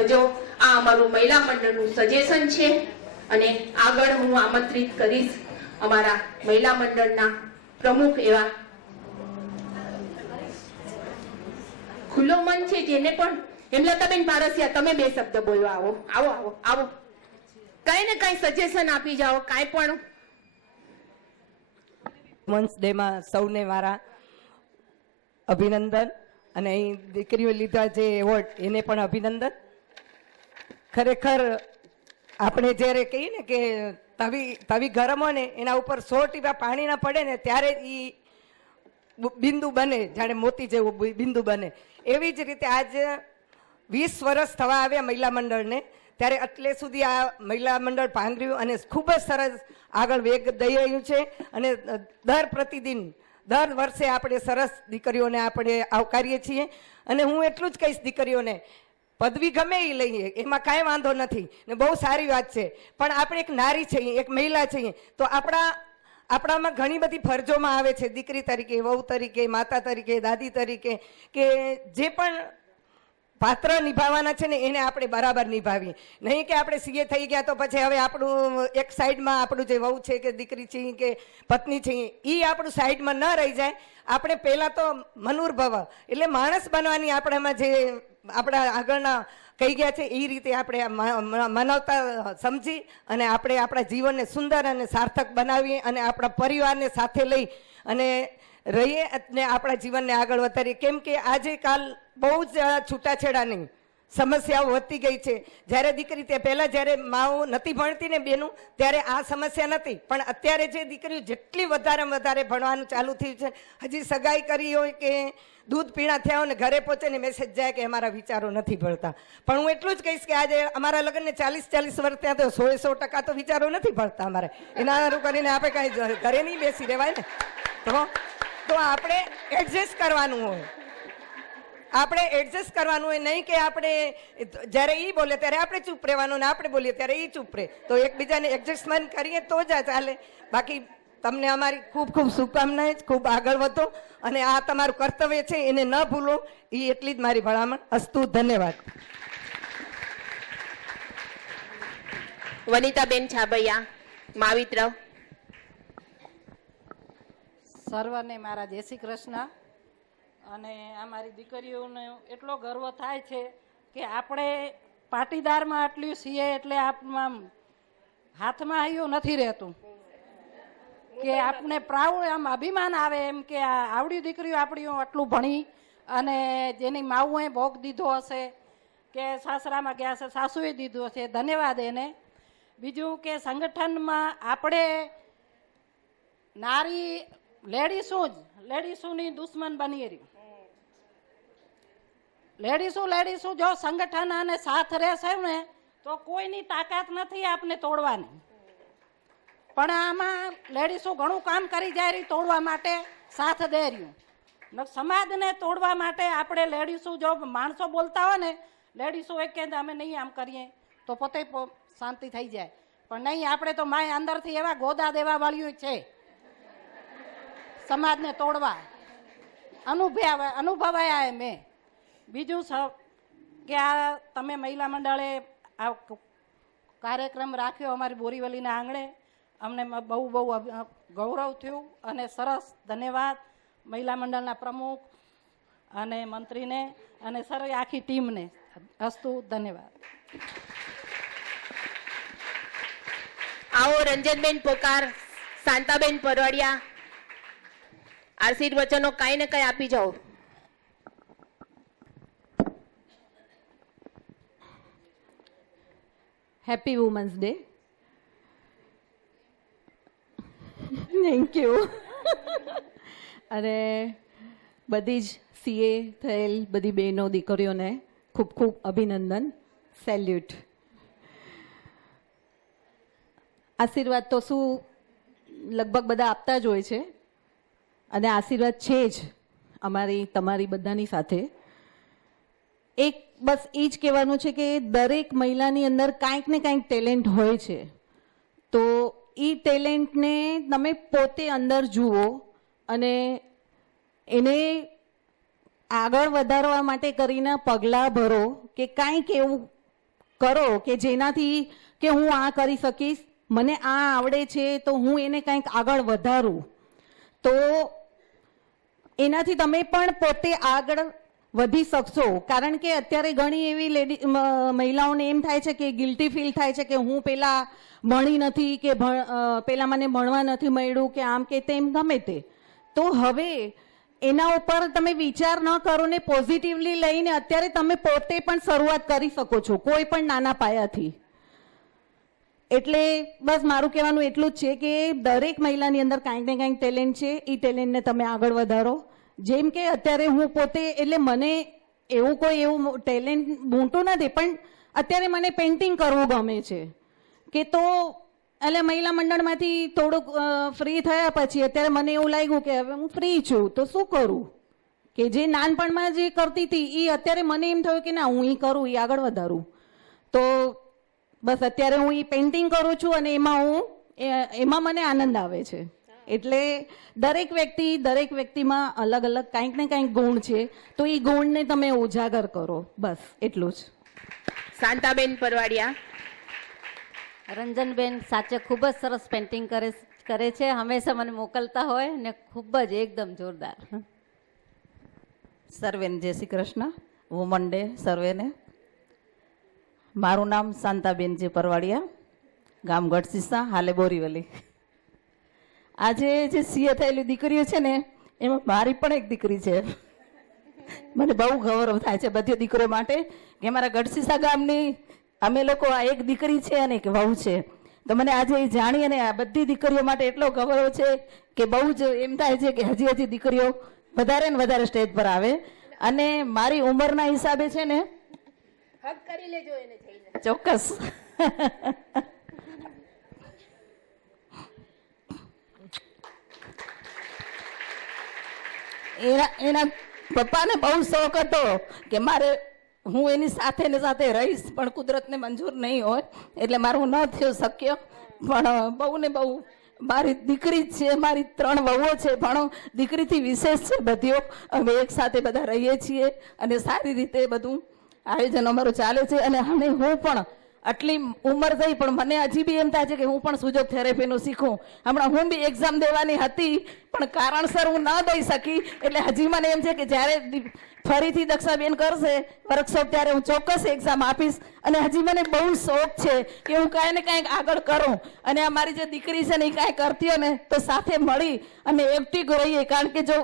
હજો આ અમારું મહિલા મંડળનું સજેશન છે અને આગળ હું આમંત્રિત કરીશ અમારા મહિલા મંડળના પ્રમુખ એવા ખુલ્લો મન છે જેને પણ હેમલતાબેન પારસિયા, તમે બે શબ્દ બોલવા આવો. આવો આવો આવો, કઈ ને કઈ સજેશન આપી જાઓ, કાંઈ પણ. વુમન્સ ડે માં સૌને મારા અભિનંદન, અને અહીં દીકરીઓ લીધા જે એવોર્ડ એને પણ અભિનંદન. ખરેખર આપણે જ્યારે કહીએ ને કે તવી ગરમ હોય ને એના ઉપર 100 ટીપા પાણી ના પડે ને ત્યારે એ બિંદુ બને, જાણે મોતી જેવું બિંદુ બને. એવી જ રીતે આજ 20 વર્ષ થવા આવ્યા મહિલા મંડળને, ત્યારે એટલે સુધી આ મહિલા મંડળ ભાંગર્યું અને ખૂબ જ સરસ આગળ વેગ દઈ રહ્યું છે. અને દર વર્ષે આપણે સરસ દીકરીઓને આપણે આવકારીએ છીએ. અને હું એટલું જ કહીશ દીકરીઓને, પદવી ગમે એ લઈએ એમાં કાંઈ વાંધો નથી ને બહુ સારી વાત છે, પણ આપણે એક નારી છીએ, એક મહિલા છીએ, તો આપણામાં ઘણી બધી ફરજોમાં આવે છે, દીકરી તરીકે, વહુ તરીકે, માતા તરીકે, દાદી તરીકે, કે જે પણ પાત્ર નિભાવવાના છે ને એને આપણે બરાબર નિભાવીએ. નહીં કે આપણે સીએ થઈ ગયા તો પછી હવે આપણું એક સાઈડમાં આપણું જે વહુ છે કે દીકરી છે કે પત્ની છે એ આપણું સાઈડમાં ન રહી જાય. આપણે પહેલાં તો મનુર્ભવ એટલે માણસ બનવાની આપણામાં જે આપણા આગળના કહી ગયા છે એ રીતે આપણે માનવતા સમજી અને આપણે આપણા જીવનને સુંદર અને સાર્થક બનાવીએ અને આપણા પરિવારને સાથે લઈ અને રહીએ અને આપણા જીવનને આગળ વધારીએ. કેમ કે આજે કાલ બહુ જ છૂટાછેડાની સમસ્યાઓ વધતી ગઈ છે. જ્યારે દીકરી તે પહેલાં જ્યારે માઓ નથી ભણતી ને બેનું, ત્યારે આ સમસ્યા નથી, પણ અત્યારે જે દીકરીઓ જેટલી વધારે ભણવાનું ચાલુ થયું છે, હજી સગાઈ કરી હોય કે દૂધ પીણા થયા હોય ને ઘરે પહોંચે ને મેસેજ જાય કે અમારા વિચારો નથી ભળતા. પણ હું એટલું જ કહીશ કે આજે અમારા લગ્નને 40 વર્ષ ત્યાં તો 100% તો વિચારો નથી ભળતા અમારે. એના સારું કરીને આપણે કાંઈ ઘરે નહીં બેસી રહેવાય ને, તો આપણે એડજસ્ટ કરવાનું હોય, આપણે એડજસ્ટ કરવાનું હોય. નહીં કે આપણે જ્યારે એ બોલે ત્યારે આપણે ચૂપ રહેવાનું ને આપણે બોલીએ ત્યારે એ ચૂપ રહે. તો એકબીજાને એડજસ્ટમેન્ટ કરીએ તો જ ચાલે. બાકી તમને અમારી ખૂબ ખૂબ શુભકામનાએ, ખૂબ આગળ વધો અને આ તમારું કર્તવ્ય છે એને ન ભૂલો, એ એટલી જ મારી ભલામણ. અસ્તુ, ધન્યવાદ. વનિતાબેન છાબૈયા, માવિત્ર. સર્વને મારા જય શ્રી કૃષ્ણ. અને અમારી દીકરીઓને એટલો ગર્વ થાય છે કે આપણે પાટીદારમાં આટલું છીએ એટલે આપમાં હાથમાં આવ્યું નથી રહેતું, કે આપણે પ્રાઉડ આમ અભિમાન આવે એમ કે આવડી દીકરીઓ આપણીઓ આટલું ભણી અને જેની માવુએ ભોગ દીધો હશે કે સાસરામાં ગયા હશે, સાસુએ દીધો હશે, ધન્યવાદ એને. બીજું કે સંગઠનમાં આપણે નારી લેડીસોની દુશ્મન બની રહ્યું. લેડીસો જો સંગઠન અને સાથ રહેશે ને તો કોઈની તાકાત નથી આપને તોડવાની. પણ આમાં લેડીસો ઘણું કામ કરી જાય રહી તોડવા માટે, સાથ દે રહ્યું. સમાજને તોડવા માટે આપણે લેડીસો જો માણસો બોલતા હોય ને, લેડીસો એક કે અમે નહીં આમ કરીએ તો પોતે શાંતિ થઈ જાય. પણ નહીં, આપણે તો માય અંદરથી એવા ગોદા દેવા વાળ્યું છે સમાજને તોડવા. અનુભવાયા મેં. બીજું કે આ તમે મહિલા મંડળે આ કાર્યક્રમ રાખ્યો અમારી બોરીવલીના આંગણે, અમને બહુ ગૌરવ થયું અને સરસ. ધન્યવાદ મહિલા મંડળના પ્રમુખ અને મંત્રીને અને સર આખી ટીમને. અસ્તુ, ધન્યવાદ. આવો રંજનબેન પોકાર, શાંતાબેન પરવાડિયા, આશીર્વચનો કાંઈ ને કાંઈ આપી જાઓ. Happy women's day. Thank you. અને બધી જ સીએ થયેલ બધી બહેનો દીકરીઓને ખૂબ ખૂબ અભિનંદન, સેલ્યુટ. આશીર્વાદ તો શું લગભગ બધા આપતા જ હોય છે અને આશીર્વાદ છે જ અમારી તમારી બધાની સાથે. એક બસ એ જ કહેવાનું છે કે દરેક મહિલાની અંદર કાંઈક ને કાંઈક ટેલેન્ટ હોય છે, તો એ ટેલેન્ટને તમે પોતે અંદર જુઓ અને એને આગળ વધારવા માટે કરીને પગલાં ભરો કે કાંઈક એવું કરો કે જેનાથી કે હું આ કરી શકીશ, મને આ આવડે છે તો હું એને કંઈક આગળ વધારું, તો એનાથી તમે પણ પોતે આગળ વધી શકશો. કારણ કે અત્યારે ઘણી એવી મહિલાઓને એમ થાય છે કે ગિલ્ટી ફીલ થાય છે કે હું પેલા ભણી નથી કે પેલા મને ભણવા નથી મળ્યું કે આમ કે તેમ ગમે તે. તો હવે એના ઉપર તમે વિચાર ન કરો ને પોઝિટિવલી લઈને અત્યારે તમે પોતે પણ શરૂઆત કરી શકો છો કોઈ પણ નાના પાયાથી. એટલે બસ મારું કહેવાનું એટલું જ છે કે દરેક મહિલાની અંદર કાંઈક ને કાંઈક ટેલેન્ટ છે, એ ટેલેન્ટને તમે આગળ વધારો. જેમ કે અત્યારે હું પોતે, એટલે મને એવું કોઈ એવું ટેલેન્ટ મોટું નથી, પણ અત્યારે મને પેઇન્ટિંગ કરવું ગમે છે કે તો એટલે મહિલા મંડળમાંથી થોડુંક ફ્રી થયા પછી અત્યારે મને એવું લાગ્યું કે હવે હું ફ્રી છું તો શું કરું, કે જે નાનપણમાં જે કરતી હતી એ અત્યારે મને એમ થયું કે ના હું એ કરું, એ આગળ વધારું. તો બસ અત્યારે હું એ પેઇન્ટિંગ કરું છું અને એમાં મને આનંદ આવે છે. એટલે દરેક વ્યક્તિમાં અલગ અલગ કાંઈક ને કાંઈક ગુણ છે, તો એ ગુણને તમે ઉજાગર કરો, બસ એટલું જ. શાંતાબેન પરવાડિયા. રંજનબેન સાચે ખૂબ જ સરસ પેઇન્ટિંગ કરે છે, હંમેશા મને મોકલતા હોય ને ખૂબ જ એકદમ જોરદાર. સર્વેને જય શ્રી કૃષ્ણ. વુમન ડે સર્વેને. મારું નામ શાંતાબેનજી પરવાડિયા, ગામ ગઢસીસા, હાલે બોરીવલી. આજે જે સીએ થયેલી દીકરીઓ છે ને એમાં મારી પણ એક દીકરી છે. મને બહુ ગૌરવ થાય છે બધી દીકરીઓ માટે કે મારા ગઢસીસા ગામની અમે લોકો આ એક દીકરી છે અને એક વહુ છે. તો મને આજે એ જાણી અને આ બધી દીકરીઓ માટે એટલો ગૌરવ છે કે બહુ જ એમ થાય છે કે હજી દીકરીઓ વધારે ને વધારે સ્ટેજ પર આવે. અને મારી ઉંમરના હિસાબે છે ને હક કરી લેજો એને જઈને. ચોક્કસ. એના પપ્પાને બહુ શોખ હતો કે મારે હું એની સાથે ને સાથે રહીશ, પણ કુદરતને મંજૂર નહીં હોય એટલે મારું ન થયું શક્ય. પણ બહુ ને બહુ મારી દીકરી જ છે, મારી 3 વહુઓ છે, પણ દીકરીથી વિશેષ છે બધીઓ. અમે એક સાથે બધા રહીએ છીએ અને સારી રીતે બધું આયોજન અમારું ચાલે છે. અને હવે હું પણ આટલી ઉંમર થઈ પણ મને હજી બી એમ થાય છે કે હું પણ સુજોગ થેરેપીનું શીખું. હમણાં હું બી એક્ઝામ દેવાની હતી પણ કારણસર હું ન દઈ શકી, એટલે હજી મને એમ છે કે જ્યારે ફરીથી દક્ષાબેન કરશે વર્કશોપ ત્યારે હું ચોક્કસ એક્ઝામ આપીશ. અને હજી મને બહુ શોખ છે કે હું કાંઈ ને કાંઈક આગળ કરું. અને આ મારી જે દીકરી છે ને એ કાંઈ કરતી હોય ને તો સાથે મળી અને એકઠી રહીએ, કારણ કે જો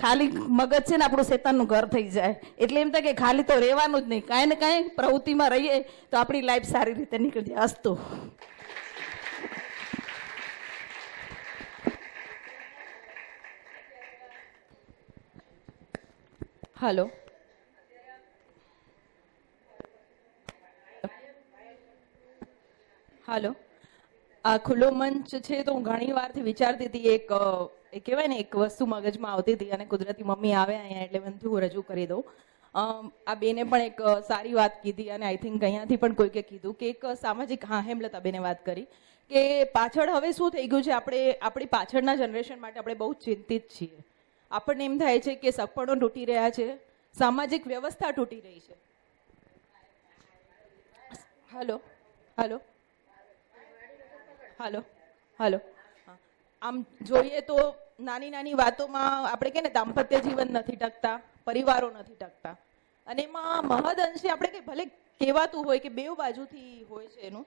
ખાલી મગજ છે ને આપણું શેતાનનું ઘર થઈ જાય. એટલે એમ થાય કે ખાલી તો રહેવાનું જ નહીં, કાંઈ ને કાંઈ પ્રવૃત્તિમાં રહીએ તો આપણી લાઈફ સારી રીતે નીકળી જાય. અસ્તુ. હલો. હલો. આ ખુલ્લો મંચ છે તો હું ઘણી વારથી વિચારતી હતી, એક કહેવાય ને એક વસ્તુ મગજમાં આવતી હતી અને કુદરતી મમ્મી આવે અહીંયા એટલે મને હું રજૂ કરી દઉં. આ બેને પણ એક સારી વાત કીધી અને આઈ થિંક અહીંયાથી પણ કોઈકે કીધું કે એક સામાજિક, હા હેમલતા બેને વાત કરી કે પાછળ હવે શું થઈ ગયું છે, આપણી પાછળના જનરેશન માટે આપણે બહુ ચિંતિત છીએ. આપણને એમ થાય છે કે સગપણો તૂટી રહ્યા છે, સામાજિક વ્યવસ્થા તૂટી રહી છે. Hello hello hello hello. આમ જોઈએ તો નાની નાની વાતોમાં આપણે કે ને દાંપત્ય જીવન નથી ટકતા, પરિવારો નથી ટકતા. અને એમાં મહદ અંશે આપણે કે ભલે કહેવાતું હોય કે બેવ બાજુથી હોય છે એનું.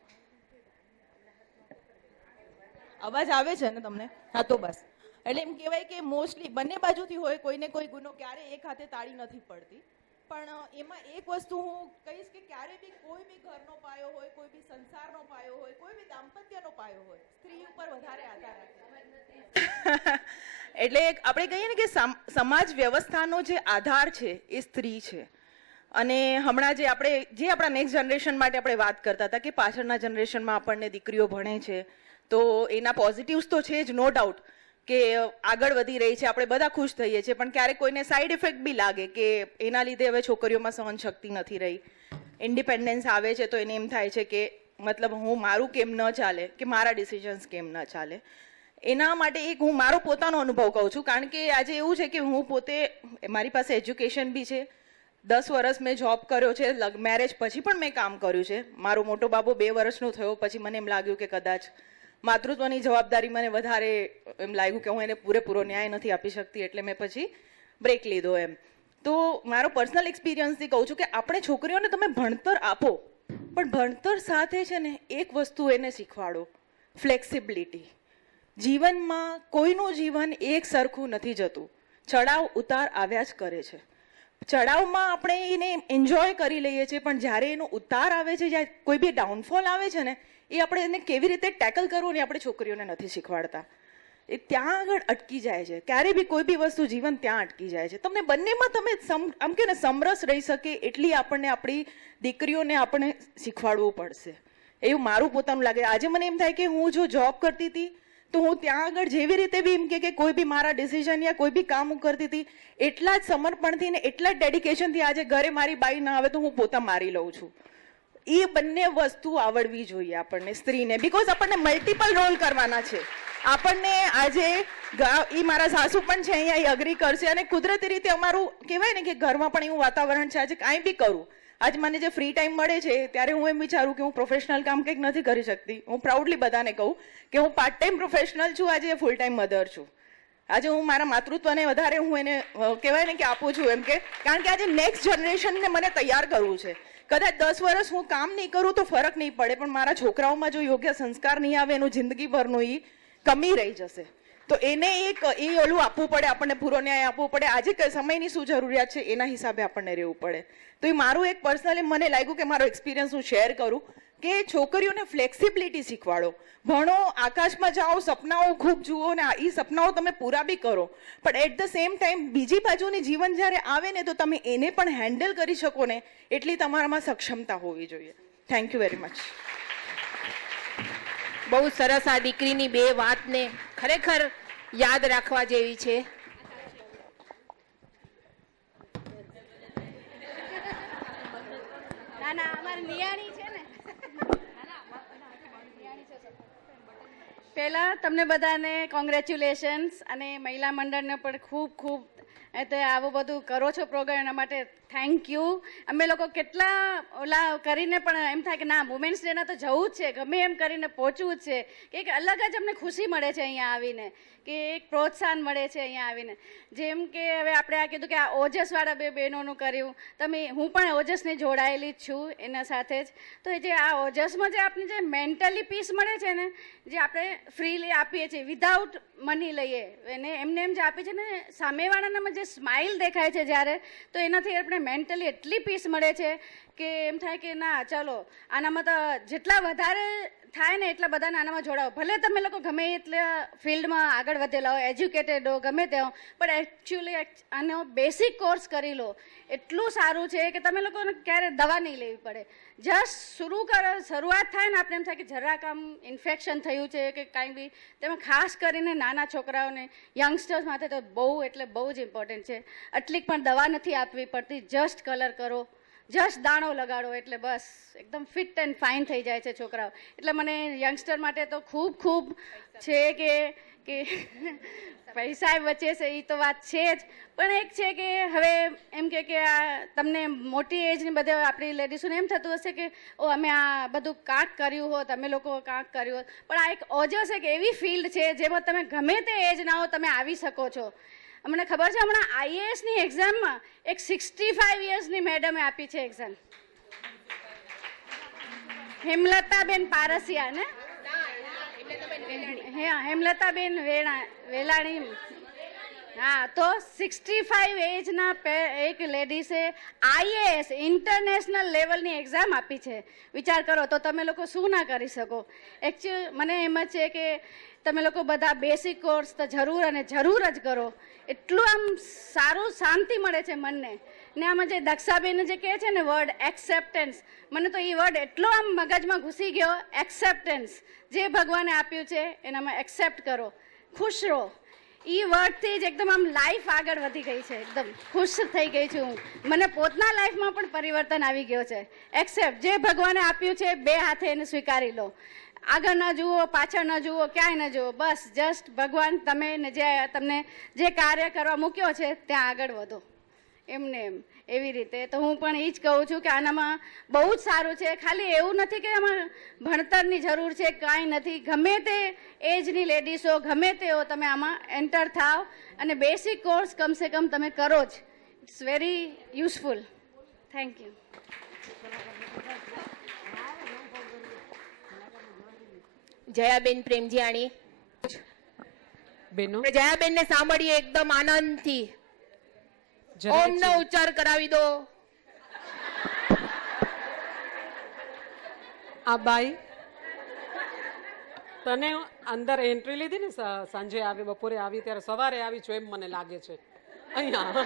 અવાજ આવે છે ને તમને? હા તો બસ. એટલે એમ કહેવાય કે મોસ્ટલી બંને બાજુથી હોય, કોઈને કોઈ ગુનો ક્યારે એક હાથે તાળી નથી પડતી. પણ એમાં એક વસ્તુ હું કહીશ કે ક્યારે બી કોઈ બી ઘરનો પાયો હોય, કોઈ બી સંસારનો પાયો હોય, કોઈ બી દાંપત્યનો પાયો હોય, સ્ત્રી ઉપર વધારે આધાર રાખે. એટલે આપણે કહીએ ને કે સમાજ વ્યવસ્થાનો જે આધાર છે એ સ્ત્રી છે. અને હમણાં જે આપણા નેક્સ્ટ જનરેશન માટે આપણે વાત કરતા હતા કે પાછળના જનરેશનમાં આપણને દીકરીઓ ભણે છે તો એના પોઝિટિવ્સ તો છે જ, નો ડાઉટ કે આગળ વધી રહી છે, આપણે બધા ખુશ થઈએ છીએ. પણ ક્યારેક કોઈને સાઈડ ઇફેક્ટ બી લાગે કે એના લીધે હવે છોકરીઓમાં સહન શક્તિ નથી રહી, ઇન્ડિપેન્ડન્સ આવે છે તો એને એમ થાય છે કે મતલબ હું મારું કેમ ન ચાલે, કે મારા ડિસિઝન્સ કેમ ન ચાલે. એના માટે એક હું મારો પોતાનો અનુભવ કહું છું, કારણ કે આજે એવું છે કે હું પોતે, મારી પાસે એજ્યુકેશન બી છે, 10 વર્ષ મેં જોબ કર્યો છે, મેરેજ પછી પણ મેં કામ કર્યું છે. મારો મોટો બાબો 2 વર્ષનો થયો પછી મને એમ લાગ્યું કે કદાચ માતૃત્વની જવાબદારી મને વધારે એમ લાગ્યું કે હું એને પૂરેપૂરો ન્યાય નથી આપી શકતી, એટલે મેં પછી બ્રેક લીધો એમ. તો મારો પર્સનલ એક્સપિરિયન્સથી કહું છું કે આપણે છોકરીઓને તમે ભણતર આપો, પણ ભણતર સાથે છે ને એક વસ્તુ એને શીખવાડો, ફ્લેક્સિબિલિટી. જીવનમાં કોઈનું જીવન એક સરખું નથી જતું, ચડાવ ઉતાર આવ્યા જ કરે છે. ચડાવમાં આપણે એને એન્જોય કરી લઈએ છીએ, પણ જ્યારે એનો ઉતાર આવે છે, જ્યારે કોઈ બી ડાઉનફોલ આવે છે ને, એ આપણે એને કેવી રીતે ટેકલ કરવું ને આપણે છોકરીઓને નથી શીખવાડતા. એ ત્યાં આગળ અટકી જાય છે. ક્યારે બી કોઈ બી વસ્તુ જીવન ત્યાં અટકી જાય છે. તમને બંનેમાં તમે આમ કે ને સમરસ રહી શકે એટલી આપણને આપણી દીકરીઓને આપણે શીખવાડવું પડશે, એવું મારું પોતાનું લાગે. આજે મને એમ થાય કે હું જો જોબ કરતી હતી તો હું ત્યાં આગળ જેવી રીતે બી એમ કે કોઈ બી મારા ડિસિઝન યા કોઈ બી કામ હું કરતી હતી, એટલા જ સમર્પણથી ને એટલા જ ડેડિકેશનથી આજે ઘરે મારી બાઈ ના આવે તો હું પોતા મારી લઉં છું. એ બંને વસ્તુ આવડવી જોઈએ આપણને સ્ત્રીને, બીકોઝ આપણને મલ્ટિપલ રોલ કરવાના છે. આપણને આજે એ મારા સાસુ પણ છે અહીંયા, એ અગ્રી કરશે. અને કુદરતી રીતે અમારું કહેવાય ને કે ઘરમાં પણ એવું વાતાવરણ છે, આજે કાંઈ બી કરું, આજ મને જે ફ્રી ટાઈમ મળે છે ત્યારે હું એમ વિચારું કે હું પ્રોફેશનલ કામ કંઈક નથી કરી શકતી. હું પ્રાઉડલી બધાને કહું કે હું પાર્ટ ટાઈમ પ્રોફેશનલ છું, આજે ફૂલ ટાઈમ મધર છું. આજે હું મારા માતૃત્વને વધારે હું એને કહેવાય ને કે આપું છું, એમ કે કારણ કે આજે નેક્સ્ટ જનરેશનને મને તૈયાર કરવું છે. કદાચ 10 વર્ષ હું કામ નહીં કરું તો ફરક નહીં પડે, પણ મારા છોકરાઓમાં જો યોગ્ય સંસ્કાર નહીં આવે એનું જિંદગીભરનું એ કમી રહી જશે. તો એને એ ઓલું આપવું પડે, આપણને પૂરો ન્યાય આપવો પડે. આજે સમયની શું જરૂરિયાત છે એના હિસાબે આપણને રહેવું પડે. તો એ મારું એક પર્સનલી મને લાગ્યું કે મારો એક્સપિરિયન્સ હું શેર કરું કે છોકરીઓને ફ્લેક્સિબિલિટી શીખવાડો. ભણો, આકાશમાં જાઓ, સપનાઓ ખૂબ જુઓ ને એ સપનાઓ તમે પૂરા બી કરો, પણ એટ ધ સેમ ટાઈમ બીજી બાજુની જીવન જ્યારે આવે ને તો તમે એને પણ હેન્ડલ કરી શકો ને એટલી તમારામાં સક્ષમતા હોવી જોઈએ. Thank you very much. બહુ સરસ. આ દીકરીની 2 વાતને ખરેખર યાદ રાખવા જેવી છે. પહેલાં તમને બધાને કોંગ્રેચ્યુલેશન્સ, અને મહિલા મંડળને પણ ખૂબ ખૂબ તો આવું બધું કરો છો પ્રોગ્રામ, એના માટે થેન્ક યુ. અમે લોકો કેટલા ઓલા કરીને પણ એમ થાય કે ના, વુમેન્સ ડેના તો જવું જ છે, ગમે એમ કરીને પહોંચવું જ છે. કે એક અલગ જ અમને ખુશી મળે છે અહીંયા આવીને, કે એક પ્રોત્સાહન મળે છે અહીંયા આવીને. જેમ કે હવે આપણે આ કીધું કે આ ઓજસવાળા 2 બહેનોનું કર્યું, હું પણ ઓજસને જોડાયેલી જ છું એના સાથે જ. તો જે આ ઓજસમાં જે આપણે જે મેન્ટલી પીસ મળે છે ને, જે આપણે ફ્રીલી આપીએ છીએ, વિધાઉટ મની લઈએ, એને એમને એમ જે આપીએ છીએ ને, સામેવાળાનામાં જે સ્માઇલ દેખાય છે જ્યારે, તો એનાથી આપણે મેન્ટલી એટલી પીસ મળે છે કે એમ થાય કે ના ચલો, આનામાં તો જેટલા વધારે થાય ને એટલા બધાને આનામાં જોડાવો. ભલે તમે લોકો ગમે એટલા ફિલ્ડમાં આગળ વધેલા હો, એજ્યુકેટેડ હો, ગમે તે હો, પણ એકચ્યુઅલી આનો બેસિક કોર્સ કરી લો. એટલું સારું છે કે તમે લોકોને ક્યારે દવા નહીં લેવી પડે. જસ્ટ શરૂઆત થાય ને આપણે એમ થાય કે જરાક આમ ઇન્ફેક્શન થયું છે કે કાંઈ બી, તેમાં ખાસ કરીને નાના છોકરાઓને, યંગસ્ટર્સ માટે તો બહુ એટલે બહુ જ ઇમ્પોર્ટન્ટ છે. એટલીક પણ દવા નથી આપવી પડતી, જસ્ટ કલર કરો, જસ્ટ દાણો લગાડો એટલે બસ એકદમ ફિટ એન્ડ ફાઇન થઈ જાય છે છોકરાઓ. એટલે મને યંગસ્ટર માટે તો ખૂબ ખૂબ છે કે પૈસા બચે છે એ તો વાત છે જ, પણ એક છે કે હવે એમ કે આ તમને મોટી એજની બધે આપણી લેડીઝોને એમ થતું હશે કે અમે આ બધું કાંક કર્યું હોત, અમે લોકો કાંક કર્યું હોત, પણ આ એક ઓજસ એક એવી ફિલ્ડ છે જેમાં તમે ગમે તે એજ ના હો તમે આવી શકો છો. અમને ખબર છે હમણાં આઈએએસની એક્ઝામમાં એક 65 યર્સની મેડમે આપી છે એક્ઝામ, હેમલતાબેન પારસિયા ને, હેમલતાબેન વેલાણી. હા, તો 65 એજના એક લેડીઝે આઈએએસ ઇન્ટરનેશનલ લેવલની એક્ઝામ આપી છે. વિચાર કરો તો તમે લોકો શું ના કરી શકો. એકચ્યુઅલી મને એમ જ છે કે તમે લોકો બધા બેસિક કોર્સ તો જરૂર અને જરૂર જ કરો. એટલું આમ સારું શાંતિ મળે છે મનને. ને આમાં જે દક્ષાબેન જે કહે છે ને વર્ડ એક્સેપ્ટન્સ, મને તો એ વર્ડ એટલો આમ મગજમાં ઘૂસી ગયો. એક્સેપ્ટન્સ, જે ભગવાને આપ્યું છે એનામાં એક્સેપ્ટ કરો, ખુશ રહો. એ વર્ડથી જ એકદમ આમ લાઈફ આગળ વધી ગઈ છે, એકદમ ખુશ થઈ ગઈ છું હું. મને પોતાના લાઈફમાં પણ પરિવર્તન આવી ગયો છે. એક્સેપ્ટ, જે ભગવાને આપ્યું છે 2 હાથે એને સ્વીકારી લો. આગળ ન જુઓ, પાછળ ન જુઓ, ક્યાંય ન જુઓ, બસ જસ્ટ ભગવાન તમને જે કાર્ય કરવા મૂક્યો છે ત્યાં આગળ વધો. એમને એમ એવી રીતે. તો હું પણ એ જ કહું છું કે આનામાં બહુ જ સારું છે. ખાલી એવું નથી કે આમાં ભણતરની જરૂર છે, કાંઈ નથી. ગમે તે એજની લેડીઝો ગમે તે હો, તમે આમાં એન્ટર થાવ અને બેસિક કોર્સ કમસે કમ તમે કરો જ. It's very useful. Thank you. Jayaben Premjiyani. બેનો જયાબેન ને સાંભળીએ એકદમ આનંદથી. ઓમ નો ઉચ્ચાર કરાવી દો. આ બાઈ તને અંદર એન્ટ્રી લીધી ને સાંજે આવી, બપોરે આવી, ત્યારે સવારે આવી છું એમ મને લાગે છે અહીંયા.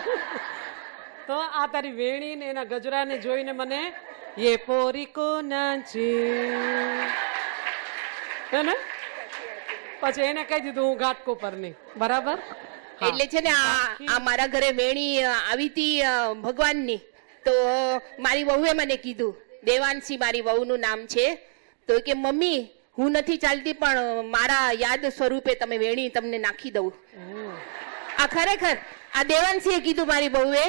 તો આ તારી વેણી ને એના ગજરાને જોઈને મને યે પોરીકો નાચી હે ને, પછી એને કહી દીધું હું ઘાટકોપરની. બરાબર. એટલે છે ને આ મારા ઘરે વેણી આવી હતી ભગવાનની. તો મારી વહુએ મને કીધું, દેવાંશી મારી વહુનું નામ છે, તો કે મમ્મી હું નથી ચાલતી પણ મારા યાદ સ્વરૂપે તમે વેણી તમને નાખી દઉં. આ ખરેખર આ દેવાંશીએ કીધું મારી વહુએ,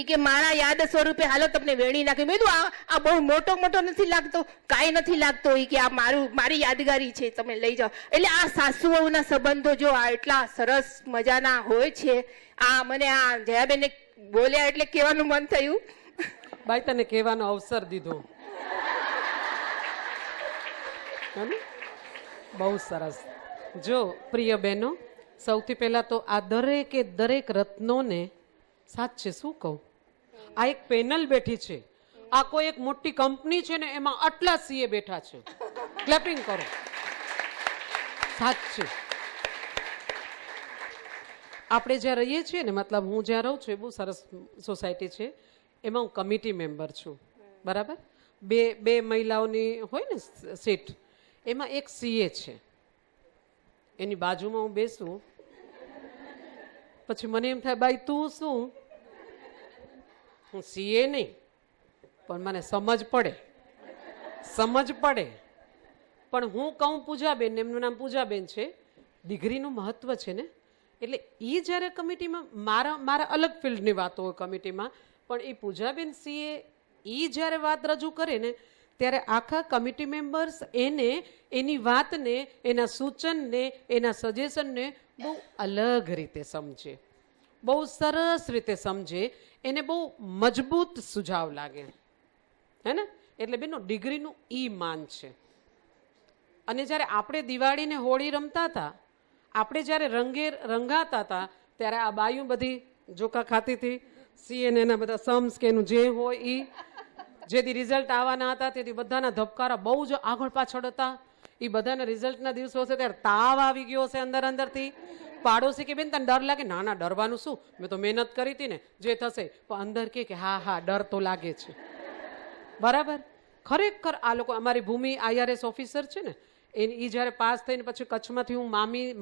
ઈ કે મારા યાદ સ્વરૂપે હાલો તમને વેણી નાખી. મેં કીધું આ બહુ મોટો નથી લાગતો, કાંઈ નથી લાગતો. ઈ કે આ મારી યાદગારી છે, તમે લઈ જાઓ. એટલે આ સાસુ વહુના સંબંધો જો આ એટલા સરસ મજાના હોય છે. આ મને આ જયાબેને બોલ્યા એટલે કહેવાનું મન થયું. બાઈ તને કહેવાનો અવસર દીધો. બહુ સરસ. જો પ્રિય બહેનો, સૌથી પહેલા તો આ દરેકે દરેક રત્નોને સાચે શું કહું, આ એક પેનલ બેઠી છે, આ કોઈ એક મોટી કંપની છે ને એમાં આટલા સીએ બેઠા છે. ક્લેપિંગ કરો. સાચે આપણે જ્યાં રહીએ છીએ ને, મતલબ હું જ્યાં રહું છું એ બહુ સરસ સોસાયટી છે, એમાં હું કમિટી મેમ્બર છું. બરાબર. બે મહિલાઓની હોય ને સીટ, એમાં એક સીએ છે. એની બાજુમાં હું બેસું, પછી મને એમ થાય બાઈ તું શું, હું સીએ નહીં પણ મને સમજ પડે. પણ હું કહું પૂજાબેન, એમનું નામ પૂજાબેન છે, દીકરીનું મહત્વ છે ને, એટલે એ જ્યારે કમિટીમાં મારા અલગ ફિલ્ડની વાતો હોય કમિટીમાં, પણ એ પૂજાબેન સીએ એ જ્યારે વાત રજૂ કરે ને, ત્યારે આખા કમિટી મેમ્બર્સ એને એની વાતને, એના સૂચનને, એના સજેશનને બહુ અલગ રીતે સમજે, બહુ સરસ રીતે સમજે, એને બહુ મજબૂત સુઝાવ લાગે, હે ને. એટલે બેનો ડિગ્રીનું ઈ માન છે. અને જ્યારે આપણે દિવાળી ને હોળી રમતા હતા, આપણે જ્યારે રંગાતા હતા, ત્યારે આ બાયું બધી જોકા ખાતી હતી, સીએન એના બધા સમ્સ કે એનું જે હોય એ, જેથી રિઝલ્ટ આવવાના હતા તેથી બધાના ધબકારા બહુ જ આગળ પાછળ હતા. એ બધાના રિઝલ્ટના દિવસો હશે ત્યારે તાવ આવી ગયો હશે અંદરથી. પાડોશી કે બેન તને ડર લાગે? ના ડરવાનું શું, મેં તો મહેનત કરી હતી ને, જે થશે. પણ અંદર કે હા ડર તો લાગે છે. બરાબર. ખરેખર આ લોકો, અમારી ભૂમિ IRS ઓફિસર છે ને, એ જ્યારે પાસ થઈને પછી કચ્છમાંથી હું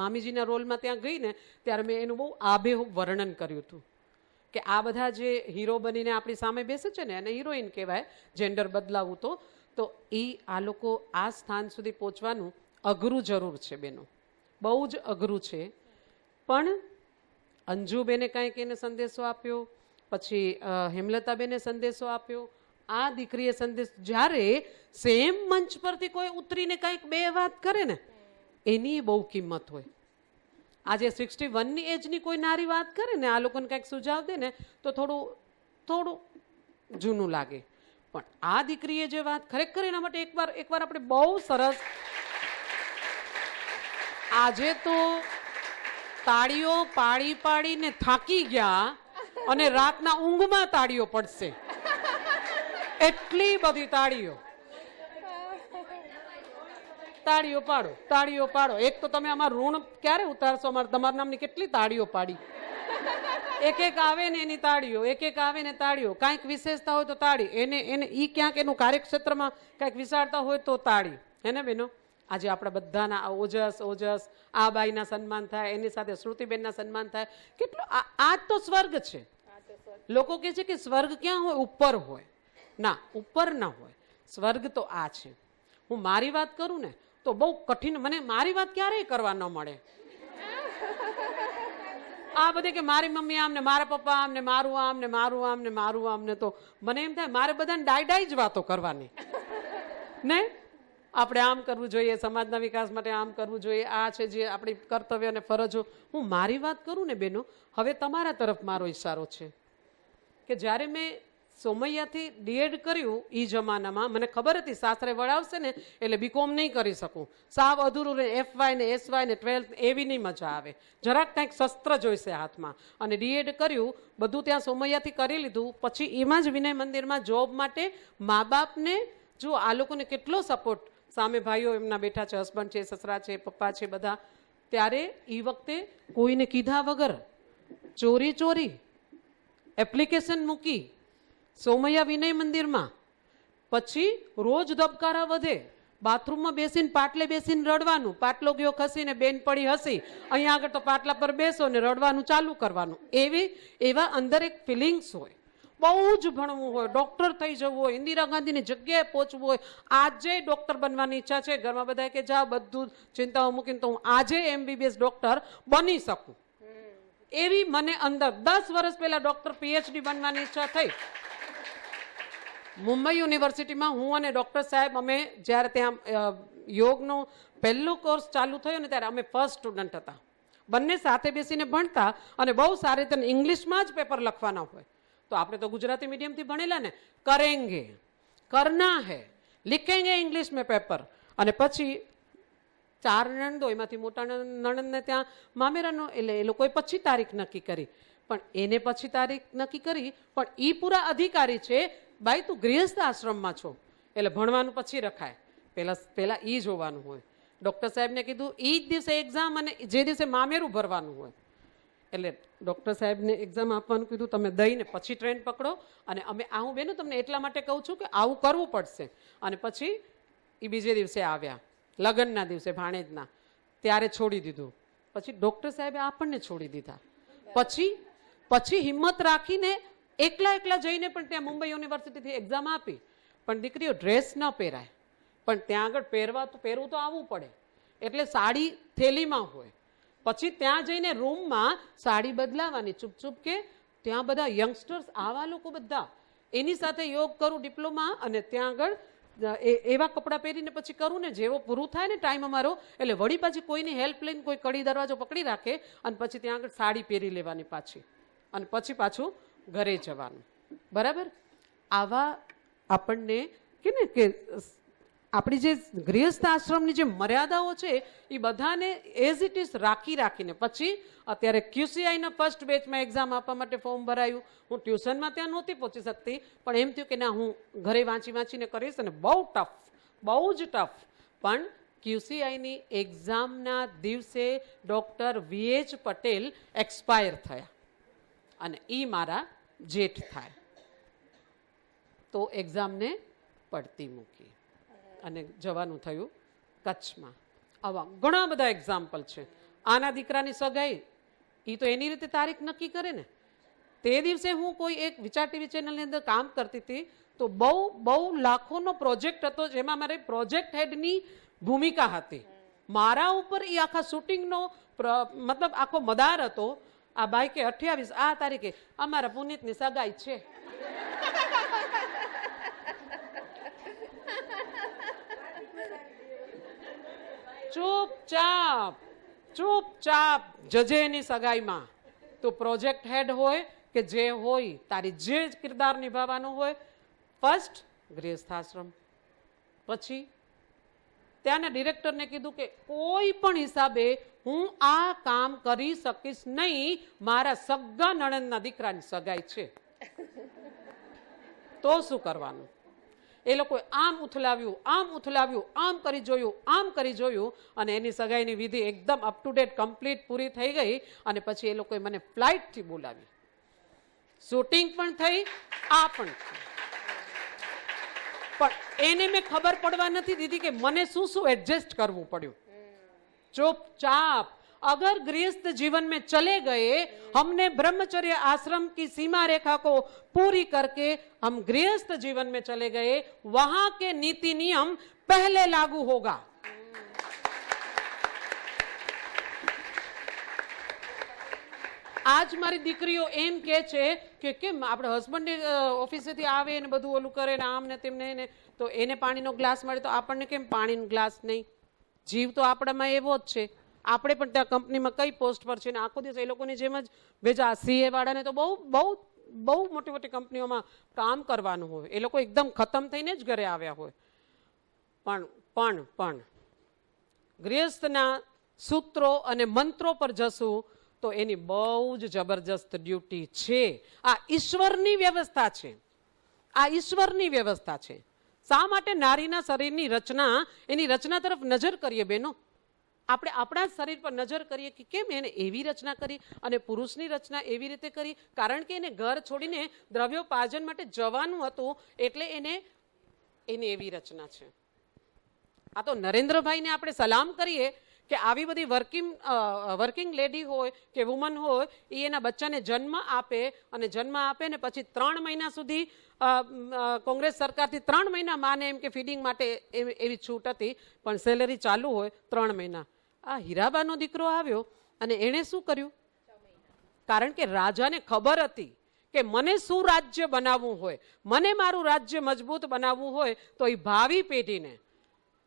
મામીજીના રોલમાં ત્યાં ગઈ ને, ત્યારે મેં એનું બહુ આબેહૂબ વર્ણન કર્યું હતું કે આ બધા જે હીરો બનીને આપણી સામે બેસે છે ને, એને હિરોઈન કહેવાય, જેન્ડર બદલાવું તો એ આ લોકો આ સ્થાન સુધી પહોંચવાનું અઘરું જરૂર છે બેનો, બહુ જ અઘરું છે. પણ અંજુબેને કાંઈક એને સંદેશો આપ્યો, પછી હેમલતાબેને સંદેશો આપ્યો, આ દીકરીએ સંદેશ, જ્યારે સેમ મંચ પરથી કોઈ ઉતરીને કંઈક બે વાત કરે ને, એની બહુ કિંમત હોય. આજે 61ની એજની કોઈ નારી વાત કરે ને, આ લોકોને કંઈક સુઝાવ દે ને, તો થોડું જૂનું લાગે. પણ આ દીકરીએ જે વાત, ખરેખર એના માટે એકવાર આપણે બહુ સરસ, આજે તો તાળીઓ પાડીને થાકી ગયા અને રાતના ઊંઘમાં તાળીઓ પડશે, એટલી બધી તાળીઓ પાડો. એક તો તમે અમારું ઋણ ક્યારે ઉતારશો? તમારા નામની કેટલી તાળીઓ પાડી, એક આવે ને એની તાળીઓ, એક આવે ને તાળીઓ. કાંઈક વિશેષતા હોય તો તાળી, એને ઈ ક્યાંક એનું કાર્યક્ષેત્રમાં કાંઈક વિશાળતા હોય તો તાળી, હે ને બેનો. આજે આપણા બધાના ઓજસ આ બાઈના સન્માન થાય, એની સાથે શ્રુતિબેનના સન્માન થાય. કેટલું આ તો સ્વર્ગ છે. લોકો કહે છે કે સ્વર્ગ ક્યાં હોય? ઉપર હોય. ના, ઉપર ના હોય. સ્વર્ગ તો આ છે. હું મારી વાત કરું ને તો બહુ કઠિન, મને મારી વાત ક્યારેય કરવા ન મળે. આ આ બધે કે મારી મમ્મી આમ ને મારા પપ્પા આમ ને મારું આમ ને મારું આમ ને મારું આમ ને, તો મને એમ થાય મારે બધાને ડાઈ જ વાતો કરવાની ને. આપણે આમ કરવું જોઈએ, સમાજના વિકાસ માટે આમ કરવું જોઈએ, આ છે જે આપણી કર્તવ્ય અને ફરજો. હું મારી વાત કરું ને બેનો, હવે તમારા તરફ મારો ઇશારો છે કે જ્યારે મેં સોમૈયાથી ડીએડ કર્યું એ જમાનામાં મને ખબર હતી સાસરે વળાવશે ને એટલે બીકોમ નહીં કરી શકું, સાવ અધૂરું રહે, FY ને SY ને 12th એવી નહીં મજા આવે, જરાક કંઈક શસ્ત્ર જોઈશે હાથમાં. અને ડીએડ કર્યું, બધું ત્યાં સોમૈયાથી કરી લીધું. પછી એમાં જ વિનય મંદિરમાં જોબ માટે મા બાપને જો આ લોકોને કેટલો સપોર્ટ, સામે ભાઈઓ એમના બેઠા છે, હસબન્ડ છે, સસરા છે, પપ્પા છે, બધા. ત્યારે એ વખતે કોઈને કીધા વગર ચોરી એપ્લિકેશન મૂકી સોમૈયા વિનય મંદિરમાં. પછી રોજ ધબકારા વધે, બાથરૂમમાં બેસીને પાટલે બેસીને રડવાનું, પાટલો ગયો ખસીને બેન પડી હસી, અહીંયા આગળ તો પાટલા પર બેસો ને રડવાનું ચાલુ કરવાનું. એવા અંદર એક ફિલિંગ્સ હોય. બહુ જ ભણવું હોય, ડૉક્ટર થઈ જવું હોય, ઇન્દિરા ગાંધીની જગ્યાએ પહોંચવું હોય. આજે ડૉક્ટર બનવાની ઈચ્છા છે, ઘરમાં બધા કે જા બધું ચિંતાઓ મૂકીને તો હું આજે MBBS ડૉક્ટર બની શકું, એવી મને અંદર 10 વર્ષ પહેલા ડૉક્ટર PhD બનવાની ઈચ્છા થઈ. મુંબઈ યુનિવર્સિટીમાં હું અને ડૉક્ટર સાહેબ અમે જ્યારે ત્યાં યોગનો પહેલો કોર્સ ચાલુ થયો ને ત્યારે અમે ફર્સ્ટ સ્ટુડન્ટ હતા. બંને સાથે બેસીને ભણતા અને બહુ સારી રીતે ઇંગ્લિશમાં જ પેપર લખવાના હોય. તો આપણે તો ગુજરાતી મીડિયમથી ભણેલા ને, કરેંગે, કરના હે, લિખેંગે ઇંગ્લિશ મેં પેપર. અને પછી 4 નણંદો, એમાંથી મોટા નણંદને ત્યાં મામેરાનો, એટલે એ લોકોએ પછી તારીખ નક્કી કરી. પણ એને પછી તારીખ નક્કી કરી, પણ એ પૂરા અધિકારી છે. ભાઈ તું ગૃહસ્થ આશ્રમમાં છો એટલે ભણવાનું પછી રખાય, પહેલા એ જોવાનું હોય. ડૉક્ટર સાહેબને કીધું એ જ દિવસે એક્ઝામ અને જે દિવસે મામેરું ભરવાનું હોય. એટલે ડૉક્ટર સાહેબને એક્ઝામ આપવાનું કીધું, તમે દઈને પછી ટ્રેન પકડો. અને અમે આવું બેનું તમને એટલા માટે કહું છું કે આવું કરવું પડશે. અને પછી એ બીજે દિવસે આવ્યા, લગ્નના દિવસે ભાણેજના, ત્યારે છોડી દીધું. પછી ડૉક્ટર સાહેબે આપણને છોડી દીધા. પછી હિંમત રાખીને એકલા જઈને પણ ત્યાં મુંબઈ યુનિવર્સિટીથી એક્ઝામ આપી. પણ દીકરીઓ ડ્રેસ ન પહેરાય, પણ ત્યાં આગળ પહેરવું તો આવવું પડે. એટલે સાડી થેલીમાં હોય. પછી ત્યાં જઈને રૂમમાં સાડી બદલાવાની ચૂપ કે ત્યાં બધા યંગસ્ટર્સ, આવા લોકો બધા, એની સાથે યોગ કરું ડિપ્લોમા, અને ત્યાં આગળ એવા કપડાં પહેરીને પછી કરું ને, જેવો પૂરું થાય ને ટાઈમ અમારો એટલે વળી પાછી કોઈની હેલ્પ લઈને કોઈ કડી દરવાજો પકડી રાખે અને પછી ત્યાં આગળ સાડી પહેરી લેવાની પાછી, અને પછી પાછું ઘરે જવાનું. બરાબર? આવા આપણને કે આપણી જે ગૃહસ્થ આશ્રમની જે મર્યાદાઓ છે એ બધાને એઝ ઇટ ઇઝ રાખીને પછી અત્યારે QCIના ફર્સ્ટ બેચમાં એક્ઝામ આપવા માટે ફોર્મ ભરાયું. હું ટ્યુશનમાં ત્યાં નહોતી પહોંચી શકતી, પણ એમ થયું કે ના, હું ઘરે વાંચીને કરીશ. અને બહુ જ ટફ. પણ QCIની એક્ઝામના દિવસે ડૉક્ટર VH પટેલ એક્સપાયર થયા અને એ મારા જેઠ થાય. તો એક્ઝામને પડતી મૂકી અને જવાનું થયું કચ્છમાં. આવા ઘણા બધા એક્ઝામ્પલ છે. આના દીકરાની સગાઈ, એ તો એની રીતે તારીખ નક્કી કરે ને. તે દિવસે હું કોઈ એક વિચાર TV ચેનલની અંદર કામ કરતી હતી, તો બહુ લાખોનો પ્રોજેક્ટ હતો, જેમાં મારે પ્રોજેક્ટ હેડની ભૂમિકા હતી. મારા ઉપર એ આખા શૂટિંગનો મતલબ આખો મદાર હતો. આ બાઈ કે 28 આ તારીખે અમારા પુનિતની સગાઈ છે. ચૂપચાપ જજેની સગાઈમાં. તો પ્રોજેક્ટ હેડ હોય કે જે હોય, તારી જે કિરદાર નિભાવવાનું હોય, ફર્સ્ટ ગૃહસ્થાશ્રમ. પછી ત્યાંના ડિરેક્ટરને કીધું કે કોઈ પણ હિસાબે હું આ કામ કરી શકીશ નહીં, મારા સગા નણંદના દીકરાની સગાઈ છે. તો શું કરવાનું? એ લોકોએ આમ ઉથલાવ્યું, આમ કરી જોયું અને એની સગાઈની વિધિ એકદમ અપ ટુ ડેટ કમ્પ્લીટ પૂરી થઈ ગઈ. અને પછી એ લોકોએ મને ફ્લાઇટથી બોલાવી, શૂટિંગ પણ થઈ, આ પણ થઈ. પણ એને મેં ખબર પડવા નથી દીધી કે મને શું એડજસ્ટ કરવું પડ્યું. चुपचाप अगर गृहस्थ जीवन में चले गए, हमने ब्रह्मचर्य आश्रम की सीमा रेखा को पूरी करके हम गृहस्थ जीवन में चले गए, वहां के नीति नियम पहले लागू होगा. આજ મારી દીકરીઓ એમ કહે છે કે કેમ આપણે હસબન્ડ ઓફિસેથી આવે ને બધું ઓલું કરે ને આમ ને તેમને ને તો એને પાણીનો ગ્લાસ મળે તો આપણને કેમ પાણીનો ગ્લાસ નહીં? જીવ તો આપણામાં એવો જ છે. આપણે પણ ત્યાં કંપનીમાં કઈ પોસ્ટ પર છે ને આખો દિવસ એ લોકોની જેમ જ ભેજા. સીએ વાળાને તો બહુ બહુ બહુ મોટી મોટી કંપનીઓમાં કામ કરવાનું હોય. એ લોકો એકદમ ખતમ થઈને જ ઘરે આવ્યા હોય. પણ ગૃહસ્થના સૂત્રો અને મંત્રો પર જશું તો એની બહુ જ જબરજસ્ત ડ્યુટી છે. આ ઈશ્વરની વ્યવસ્થા છે. આ ઈશ્વરની વ્યવસ્થા છે. શા માટે નારીના શરીરની રચના, એની રચના તરફ નજર કરીએ બહેનો? આપણે આપણા શરીર પર નજર કરીએ કે કેમ એને એવી રચના કરી અને પુરુષની રચના એવી રીતે કરી. કારણ કે એને ઘર છોડીને દ્રવ્યોપાર્જન માટે જવાનું હતું એટલે એની એવી રચના છે. આ તો નરેન્દ્રભાઈને આપણે સલામ કરીએ કે આવી બધી વર્કિંગ લેડી હોય કે વુમન હોય એ એના બચ્ચાને જન્મ આપે અને જન્મ આપે ને પછી 3 મહિના સુધી કોંગ્રેસ સરકારથી 3 મહિના માને એમ કે ફીડિંગ માટે એવી છૂટ હતી પણ સેલરી ચાલુ હોય 3 મહિના. આ હીરાબાનો દીકરો આવ્યો અને એણે શું કર્યું? કારણ કે રાજાને ખબર હતી કે મને શું રાજ્ય બનાવવું હોય, મને મારું રાજ્ય મજબૂત બનાવવું હોય તો એ ભાવિ પેઢીને